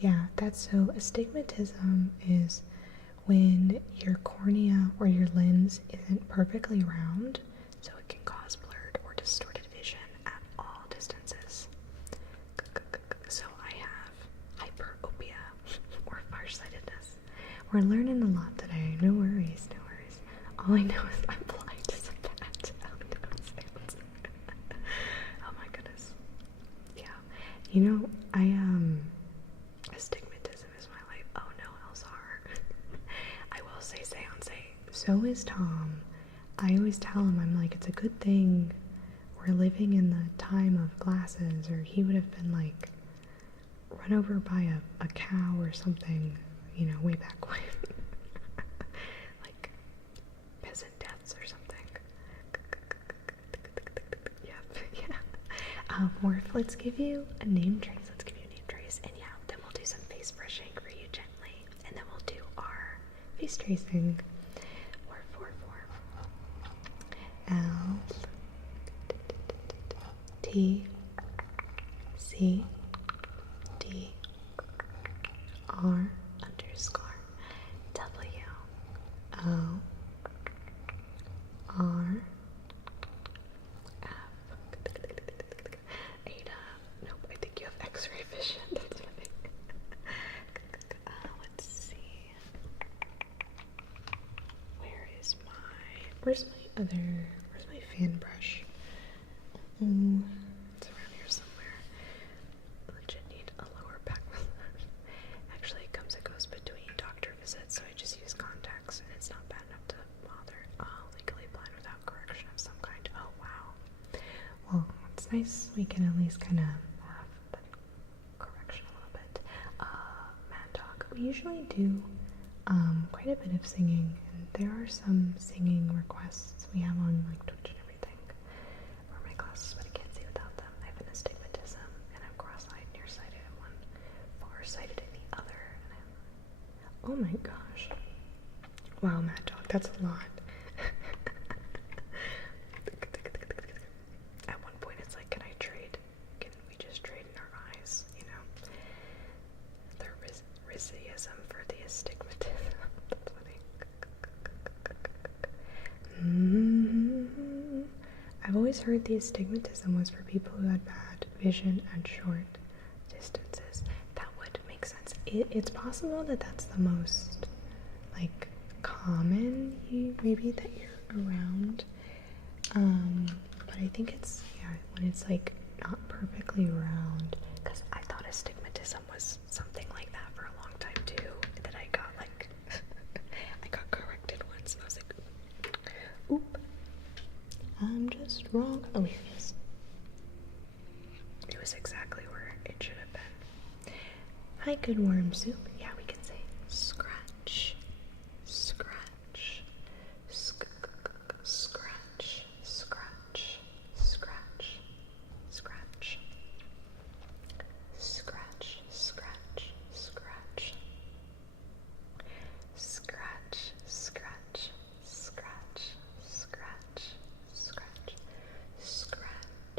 Yeah, so astigmatism is when your cornea or your lens isn't perfectly round, so it can cause blurred or distorted vision at all distances. So I have hyperopia or farsightedness. We're learning a lot today. No worries, no worries. All I know is I'm blind as a bat. Oh my goodness. Yeah. You know, astigmatism is my life. Oh no, Elzar. I will say, so is Tom. I always tell him, I'm like, it's a good thing we're living in the time of glasses, or he would have been like run over by a cow or something, you know, way back when. Like peasant deaths or something. Yeah. Or let's give you a name trace. And yeah, then we'll do some face brushing for you gently, and then we'll do our face tracing. L T C D R underscore W O R F. Ada. Nope, I think you have X-ray vision. That's funny. Let's see. Where's my fan brush? It's around here somewhere. Legit need a lower back massage. Actually, it goes between doctor visits, so I just use contacts, and it's not bad enough to bother. Legally blind without correction of some kind. Oh, wow. Well, it's nice we can at least kind of have that correction a little bit. Mad Dog. We usually do quite a bit of singing, and there are some singing requests we have on like Twitch and everything for my classes, but I can't see without them. I have an astigmatism, and I'm cross-eyed, nearsighted in one, far-sighted in the other. And oh my gosh. Wow, Mad Dog, that's a lot. At one point it's like, can we just trade in our eyes, you know? The rhizism for the astigmatism. That's funny. I've always heard the astigmatism was for people who had bad vision at short distances. That would make sense. It's possible that that's the most, like, common, maybe, that you're around. But I think it's, yeah, when it's, like, not perfectly round. Because I thought astigmatism was something like that for a long time, too. That I got, like, I got corrected once, and I was like, oop, I'm just wrong. Oh, here it is. It was exactly where it should have been. Hi, good worm soup. Yeah, we can say scratch, scratch, scratch, scratch, scratch, scratch, scratch, scratch, scratch, scratch, scratch, scratch, scratch, scratch, scratch,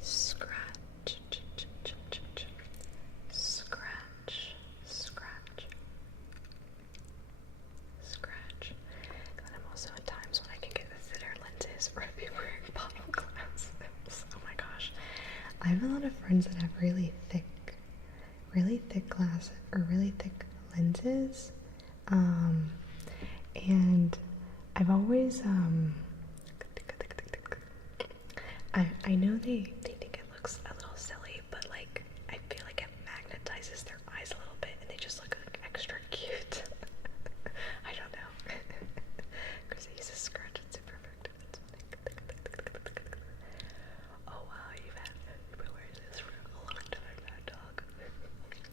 scratch, scratch, scratch, scratch. God, I'm also at times when I can get the thinner lenses or I'd be wearing bottle glasses. Oh my gosh. I have a lot of friends that have really thick glasses or really thick lenses. And I've always I know they think it looks a little silly, but like I feel like it magnetizes their eyes a little bit and they just look like extra cute. I don't know. Chrissy uses scratch, it's super effective. Oh wow, you've been wearing this for a long time, Mad Dog.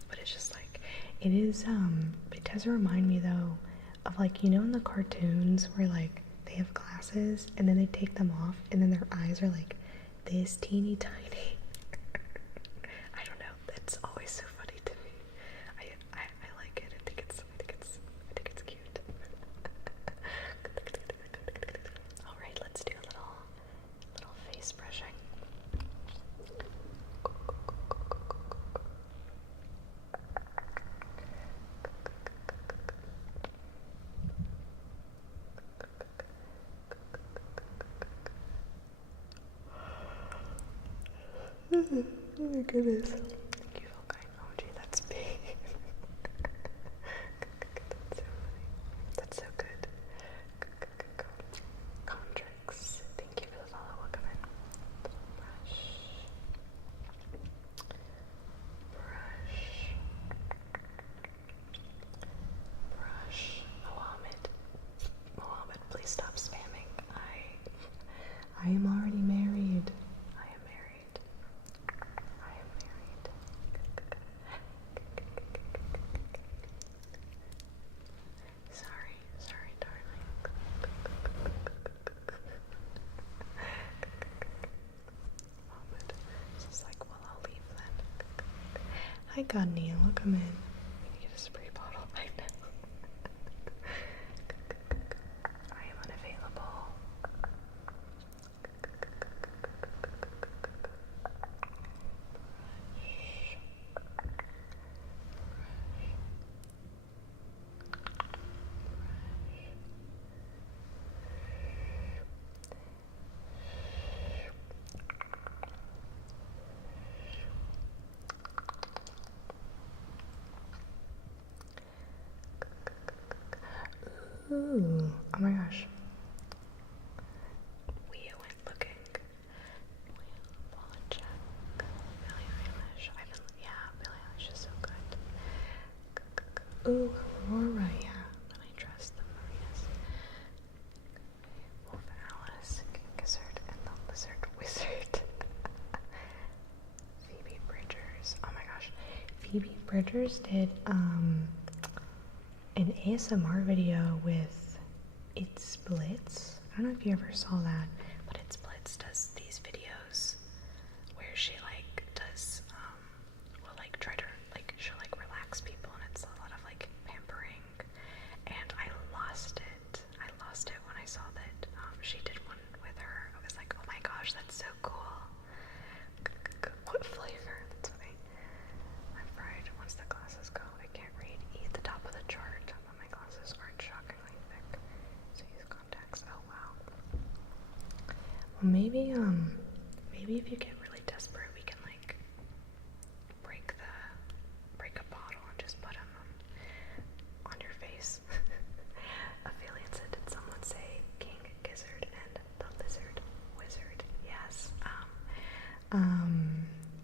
But it's just like, it does remind me though of, like, you know, in the cartoons where like they have glasses and then they take them off and then their eyes are like this teeny tiny. I don't know, that's always so funny to Oh my goodness. Thank you, kind. Oh gee, that's big. That's so funny. That's so good. Contrix. Thank you for the follow. Welcome in. Brush. Brush. Mohammed, please stop spamming. I am already married. I am married. Sorry, darling. Mohammed. It's like, well, I'll leave then. Hi, God, Neil. Welcome in. I'm gonna get a spray bottle. I know. I am unavailable. Ooh, oh my gosh. We went looking. Wallet check. Billie Eilish. Billie Eilish is so good. Ooh, Aurora, yeah. And I trust the Marias. Wolf Alice, King Gizzard, and the Lizard Wizard. Phoebe Bridgers. Oh my gosh. Phoebe Bridgers did, an ASMR video with It Splits. I don't know if you ever saw that, but It Splits does these videos where she like does will like try to like she'll like relax people, and it's a lot of like pampering, and I lost it when I saw that she did one with her. I was like, oh my gosh, that's so cool. What flavor? That's funny. I'm fried. Once the glasses go, I can't read. Eat the top of the chart, but my glasses aren't shockingly thick, so use contacts. Oh wow. Well, maybe if you get really desperate, we can like break a bottle and just put them on your face. Ophelia said, did someone say King Gizzard and the Lizard Wizard? Yes.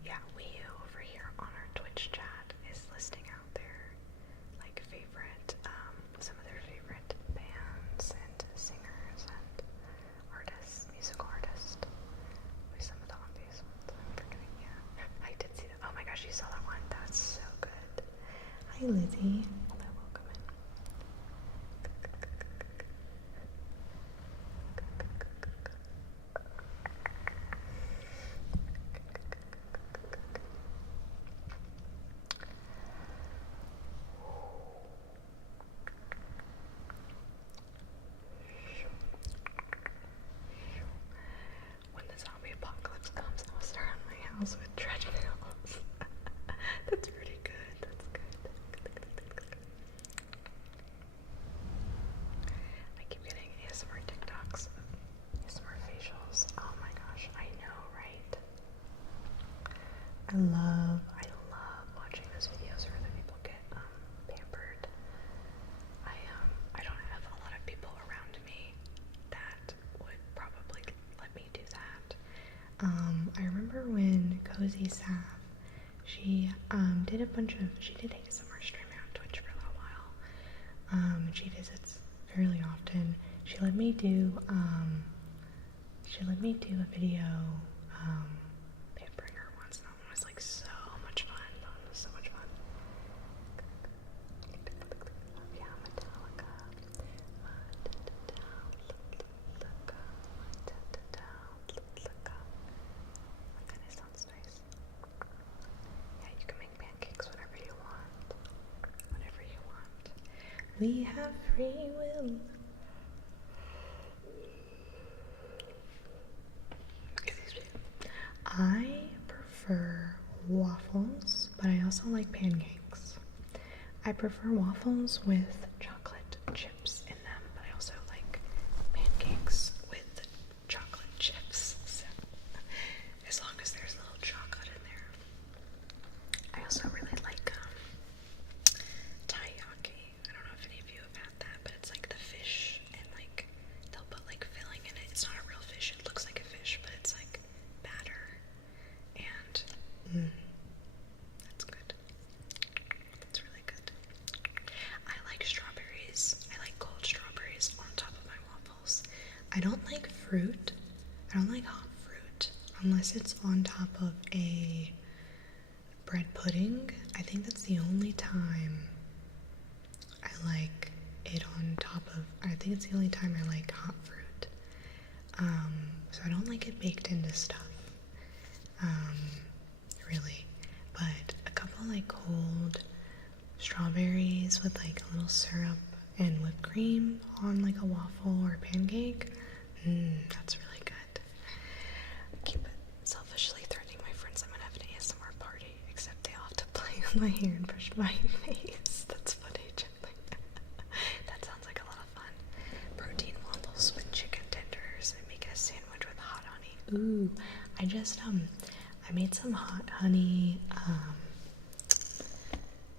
Yeah, Wii over here on our Twitch chat is listing out their like favorite, some of their favorite bands and singers and artists, musical artists. With some of the obvious ones I'm forgetting. Yeah, I did see that. Oh my gosh, you saw that one? That's so good. Hi, Lizzie. Hello, welcome in. When the zombie apocalypse comes, I'll surround my house with treadmills. That's pretty good. That's good. I keep getting ASMR TikToks, ASMR facials. Oh my gosh, I know, right? I love watching those videos where other people get pampered. I don't have a lot of people around me that would probably let me do that. I remember when Cozy Sav, she did ASMR streaming on Twitch for a little while. And she visits fairly often. She let me do a video pampering her once, and that one was like so much fun. That one was so much fun. Yeah, Metallica. That kind of sounds nice. Yeah, you can make pancakes whenever you want. Whenever you want. We have free will. Excuse me. I prefer waffles, but I also like pancakes. I prefer waffles with chocolate chips in them, but I also like pancakes with chocolate chips. So, as long as there's a little chocolate unless it's on top of a bread pudding. I think that's the only time I like it on top of, I think it's the only time I like hot fruit. So I don't like it baked into stuff, really, but a couple like cold strawberries with like a little syrup and whipped cream on like a waffle or pancake, that's really good. I keep selfishly threatening my friends I'm gonna have an ASMR party, except they all have to play on my hair and brush my face. That's funny, gently. That sounds like a lot of fun. Protein waffles with chicken tenders and make a sandwich with hot honey. Ooh, I made some hot honey,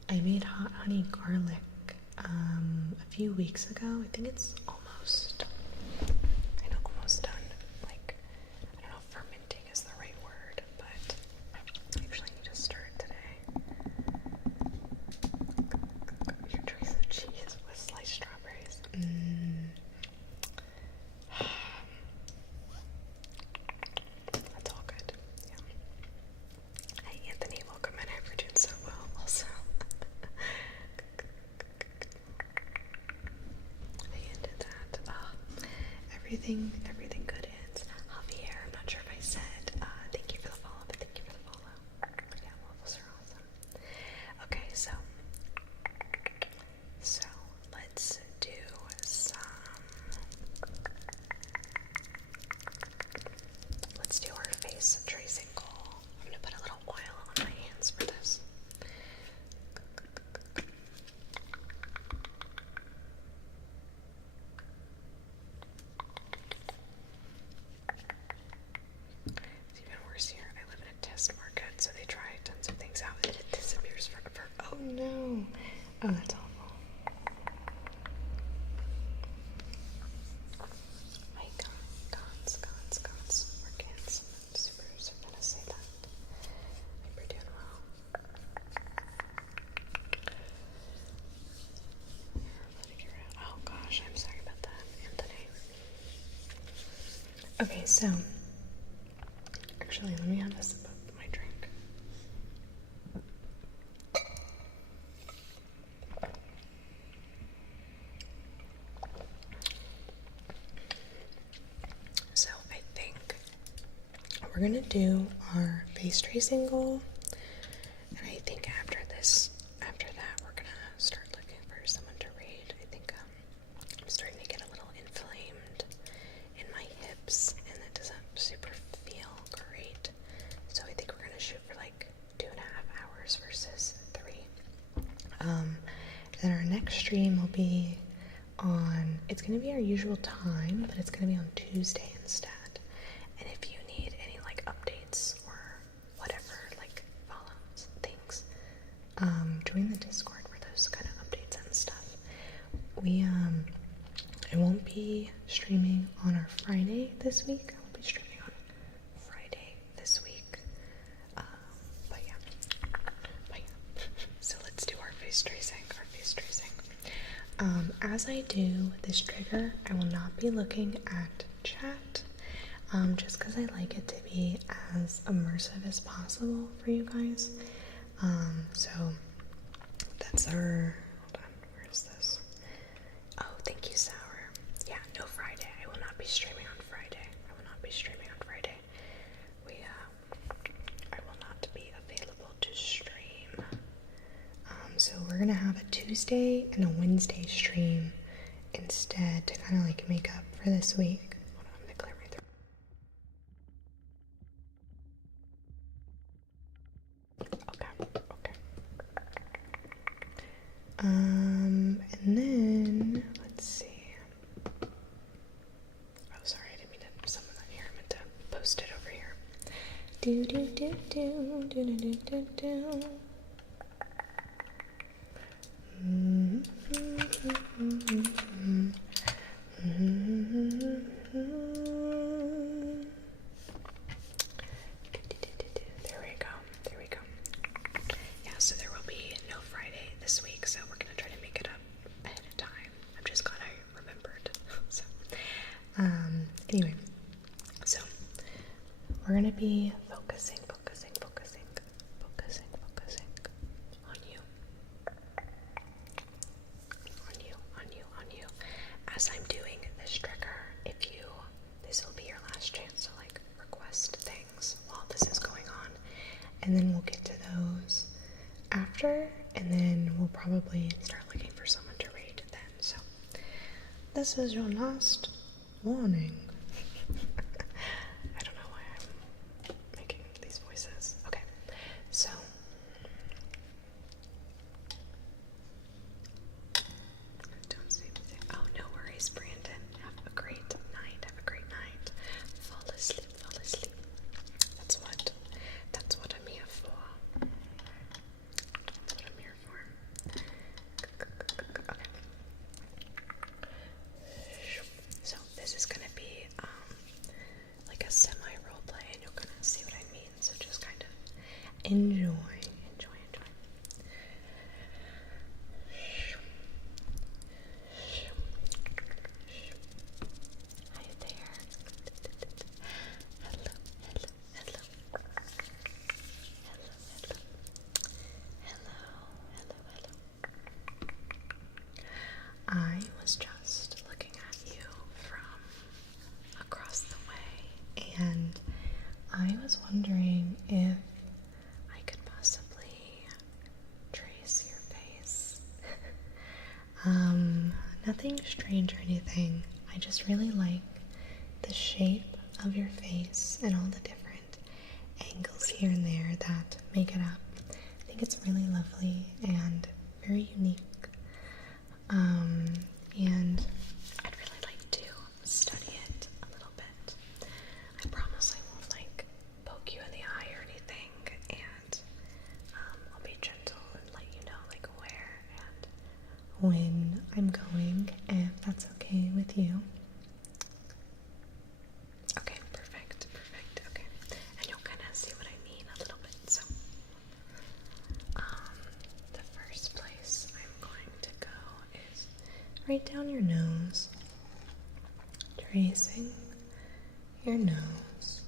I made hot honey garlic, a few weeks ago. I think it's almost done. Like, I don't know if fermenting is the right word, but I actually need to stir it today. Your choice of cheese with sliced strawberries. That's all good. Yeah. Hi Anthony, welcome in. I hope you're doing so well also. I ended that. Everything good ends. Javier, I'm not sure if I said, thank you for the follow, but thank you for the follow. Yeah, waffles are awesome. Okay, so let's do let's do our face tracing goal. I'm gonna put a little oil on my hands for this. It's even worse here. I live in a test market, so they try tons of things out and it disappears forever. Oh no! Oh, that's awful. My cons. Organs. I'm super gonna say that. I hope you're doing well. Oh gosh, I'm sorry about that, Anthony. Okay, so actually, let me have a sip of my drink. So I think we're gonna do our face tracing goal, and I think after that, we're gonna start looking for someone to read. I think I'm starting to get a little inflamed in my hips, and that doesn't super feel great. So I think we're gonna shoot for like 2.5 hours versus 3. And our next stream will be on, it's gonna be our usual time, but it's gonna be on Tuesday instead. And if you need any like updates or whatever, like follows things, join the Discord for those kind of updates and stuff. I won't be streaming on our Friday this week. I won't be streaming on Friday this week. But yeah. So let's do our face tracing. As I do this trigger, I will not be looking at chat, just because I like it to be as immersive as possible for you guys. So that's our, hold on, where is this? Oh, thank you, Sour. Yeah, no Friday. I will not be streaming on Friday. I will not be available to stream. So we're gonna have a Tuesday and a Wednesday stream instead to kind of like make up for this week. Hold on, I'm gonna clear my throat. Okay. And then let's see. Oh, sorry, I didn't mean to summon that here. I meant to post it over here. Do do do do do do do do do. There we go. Yeah, so there will be no Friday this week, so we're gonna try to make it up ahead of time. I'm just glad I remembered. So, anyway, so we're gonna be focusing on you. On you. As I'm doing this trigger, this will be your last chance to like request things while this is going on, and then we'll get to those after, and then we'll probably start looking for someone to raid then. So this is your last warning. I don't know why I'm making these voices. Okay, so don't say anything. Oh, no worries, Brandon. Have a great night. Fall asleep. That's what I'm here for. Okay. So this is gonna be like a semi-role play, and you're gonna see what I mean. So just kind of enjoy. Hi there. Hello. I was just looking at you from across the way, and I was wondering if I could possibly trace your face. Nothing strange or anything. I just really like the shape of your face and all the different angles here and there that make it up. I think it's really lovely and very unique. And I'd really like to study it a little bit. I promise I won't like poke you in the eye or anything, and I'll be gentle and let you know like where and when I'm going, if that's okay with you. Okay, perfect. Okay, and you'll kind of see what I mean a little bit. So, the first place I'm going to go is right down your nose, tracing your nose,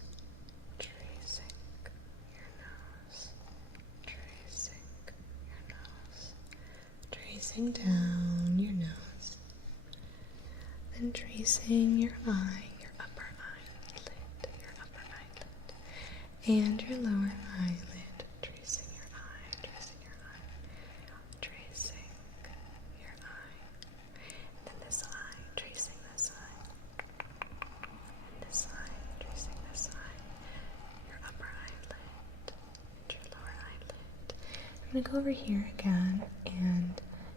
tracing your nose, tracing your nose, tracing down your nose, then tracing your eye, your upper eyelid, and your lower eyelid, tracing your eye, tracing your eye, tracing your eye, and then this eye, tracing this eye, and this eye, tracing this eye, your upper eyelid, and your lower eyelid. I'm going to go over here again, and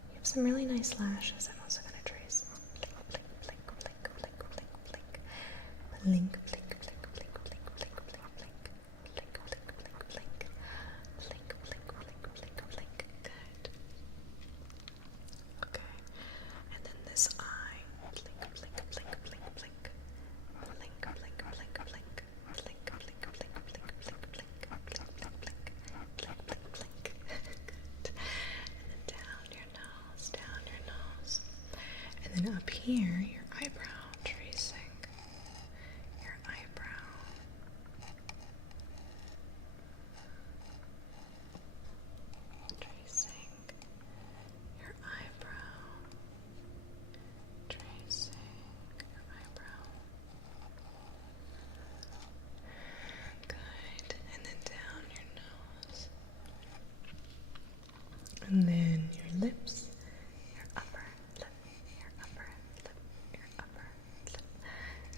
you have some really nice lashes. I'm also going to trace blink, blink, blink, blink, blink, blink, blink, blink, blink, blink, blink, blink, blink, blink, blink, blink, blink. Good. Okay. And then this eye. Blink, blink, blink, blink, blink. Blink, blink, blink, blink. Blink, blink, blink, blink, blink, blink. Blink, blink, blink, blink. Good. And then down your nose. And then up here, your eyebrow tracing. Your eyebrow. Tracing your eyebrow. Tracing your eyebrow. Good. And then down your nose. And then your lips. Your upper lip. Your upper lip. Your upper lip.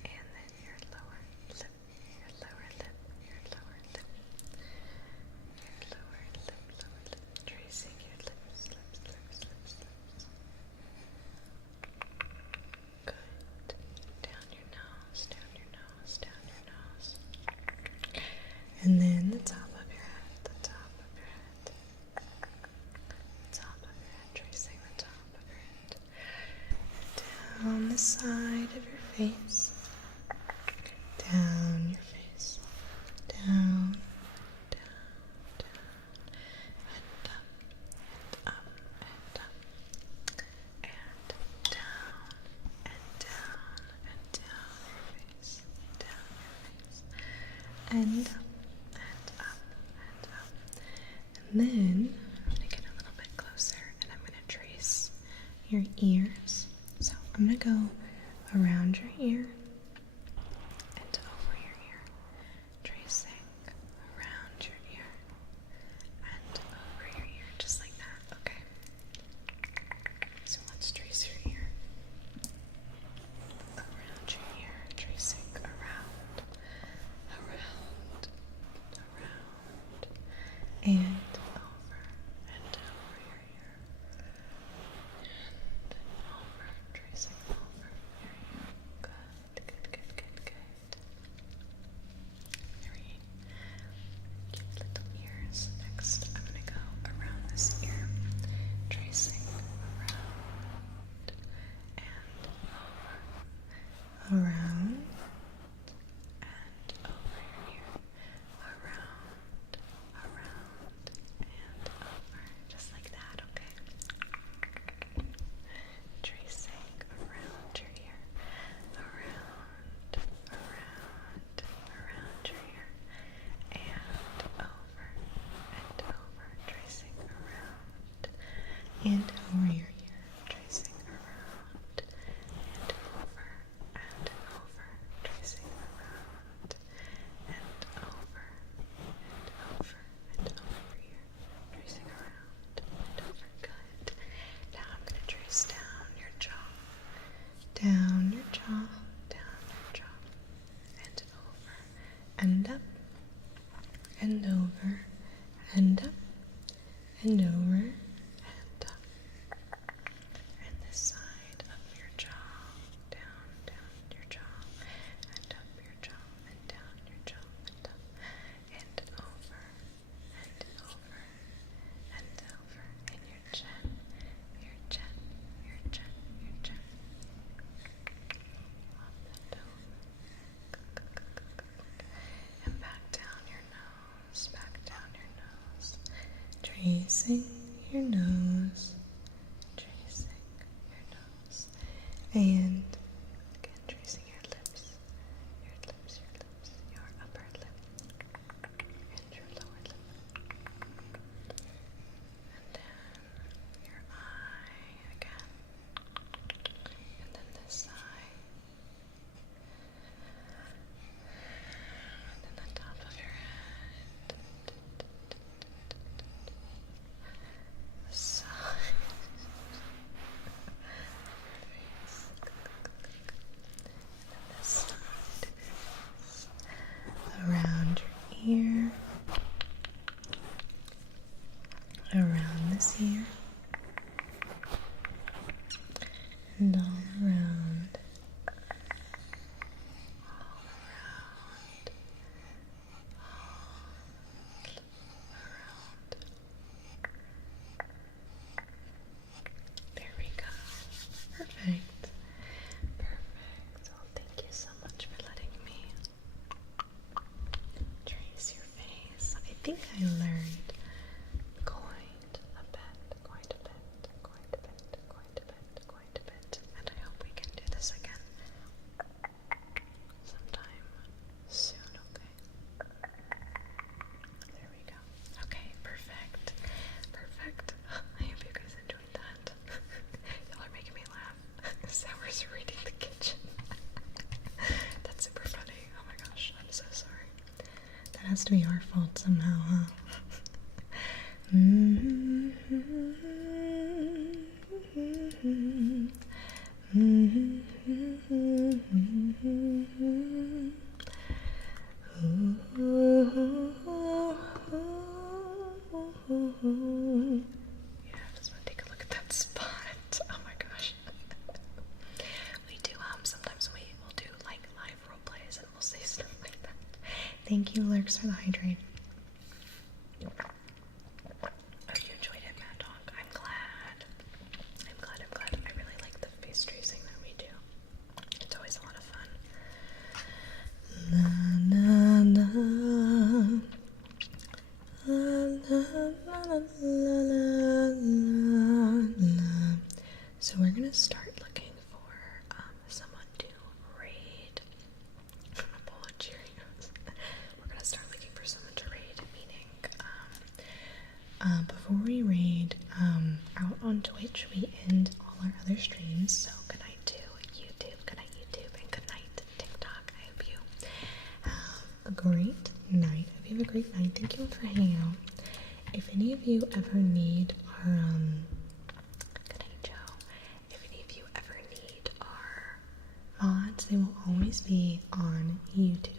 And then your lower lip. Your lower lip. Your lower lip. Your lower lip. Tracing your lips. Good. Down your nose. And then the top of your head. The top of your head. Tracing the top of your head. Down the side of your face. Down your face. Down. And up. And down. And down your face. And and up, and up, and up. And then I'm going to get a little bit closer and I'm going to trace your ears. So I'm going to go around your ear and over your ear, tracing around your ear and over your ear, just like that, okay? So let's trace your ear. Around your ear, tracing around, and over your ear, and over, tracing over your ear. Good, good, good, good, good. Very cute little ears. Next, I'm gonna go around this ear, tracing around and over, around and over your ear, around, and over, just like that, okay? Tracing around your ear, around your ear, and over, tracing around, and over your ear, tracing around, and over, tracing around, and over, and over your ear, tracing around, and over. Good. Now I'm going to trace down your jaw, down your jaw, and over, and up, and over, and up, and over, and up. And this side of your jaw, down your jaw, and up your jaw, and down your jaw, and up, and over, and over, and over, and your chin, your chin, your chin, your chin. Up and over. And back down your nose, tracing your nose, and again tracing your lips, your upper lip, and your lower lip, and then your eye again, and then this eye, and then the top of your head, the side, around your ear, around this ear, and all around, There we go. Perfect. Well, thank you so much for letting me trace your face. I think I learned quite a bit, and I hope we can do this again sometime soon, okay? There we go. Okay, perfect. I hope you guys enjoyed that. Y'all are making me laugh. Sour's raiding the kitchen. That's super funny. Oh my gosh, I'm so sorry. That has to be our fault somehow, huh? Yeah, I just want to take a look at that spot. Oh my gosh. We do, sometimes we will do like live role plays and we'll say stuff like that. Thank you, Lurks, for the hydrate. Oh, you enjoyed it, Mad Dog. I'm glad. I really like the face tracing that we do. It's always a lot of fun. La la la. La la la la la la. So we're gonna start looking for someone to raid a bowl of Cheerios. We're gonna start great night. I hope you have a great night. Thank you all for hanging out. If any of you ever need our, good night, Joe. If any of you ever need our mods, they will always be on YouTube.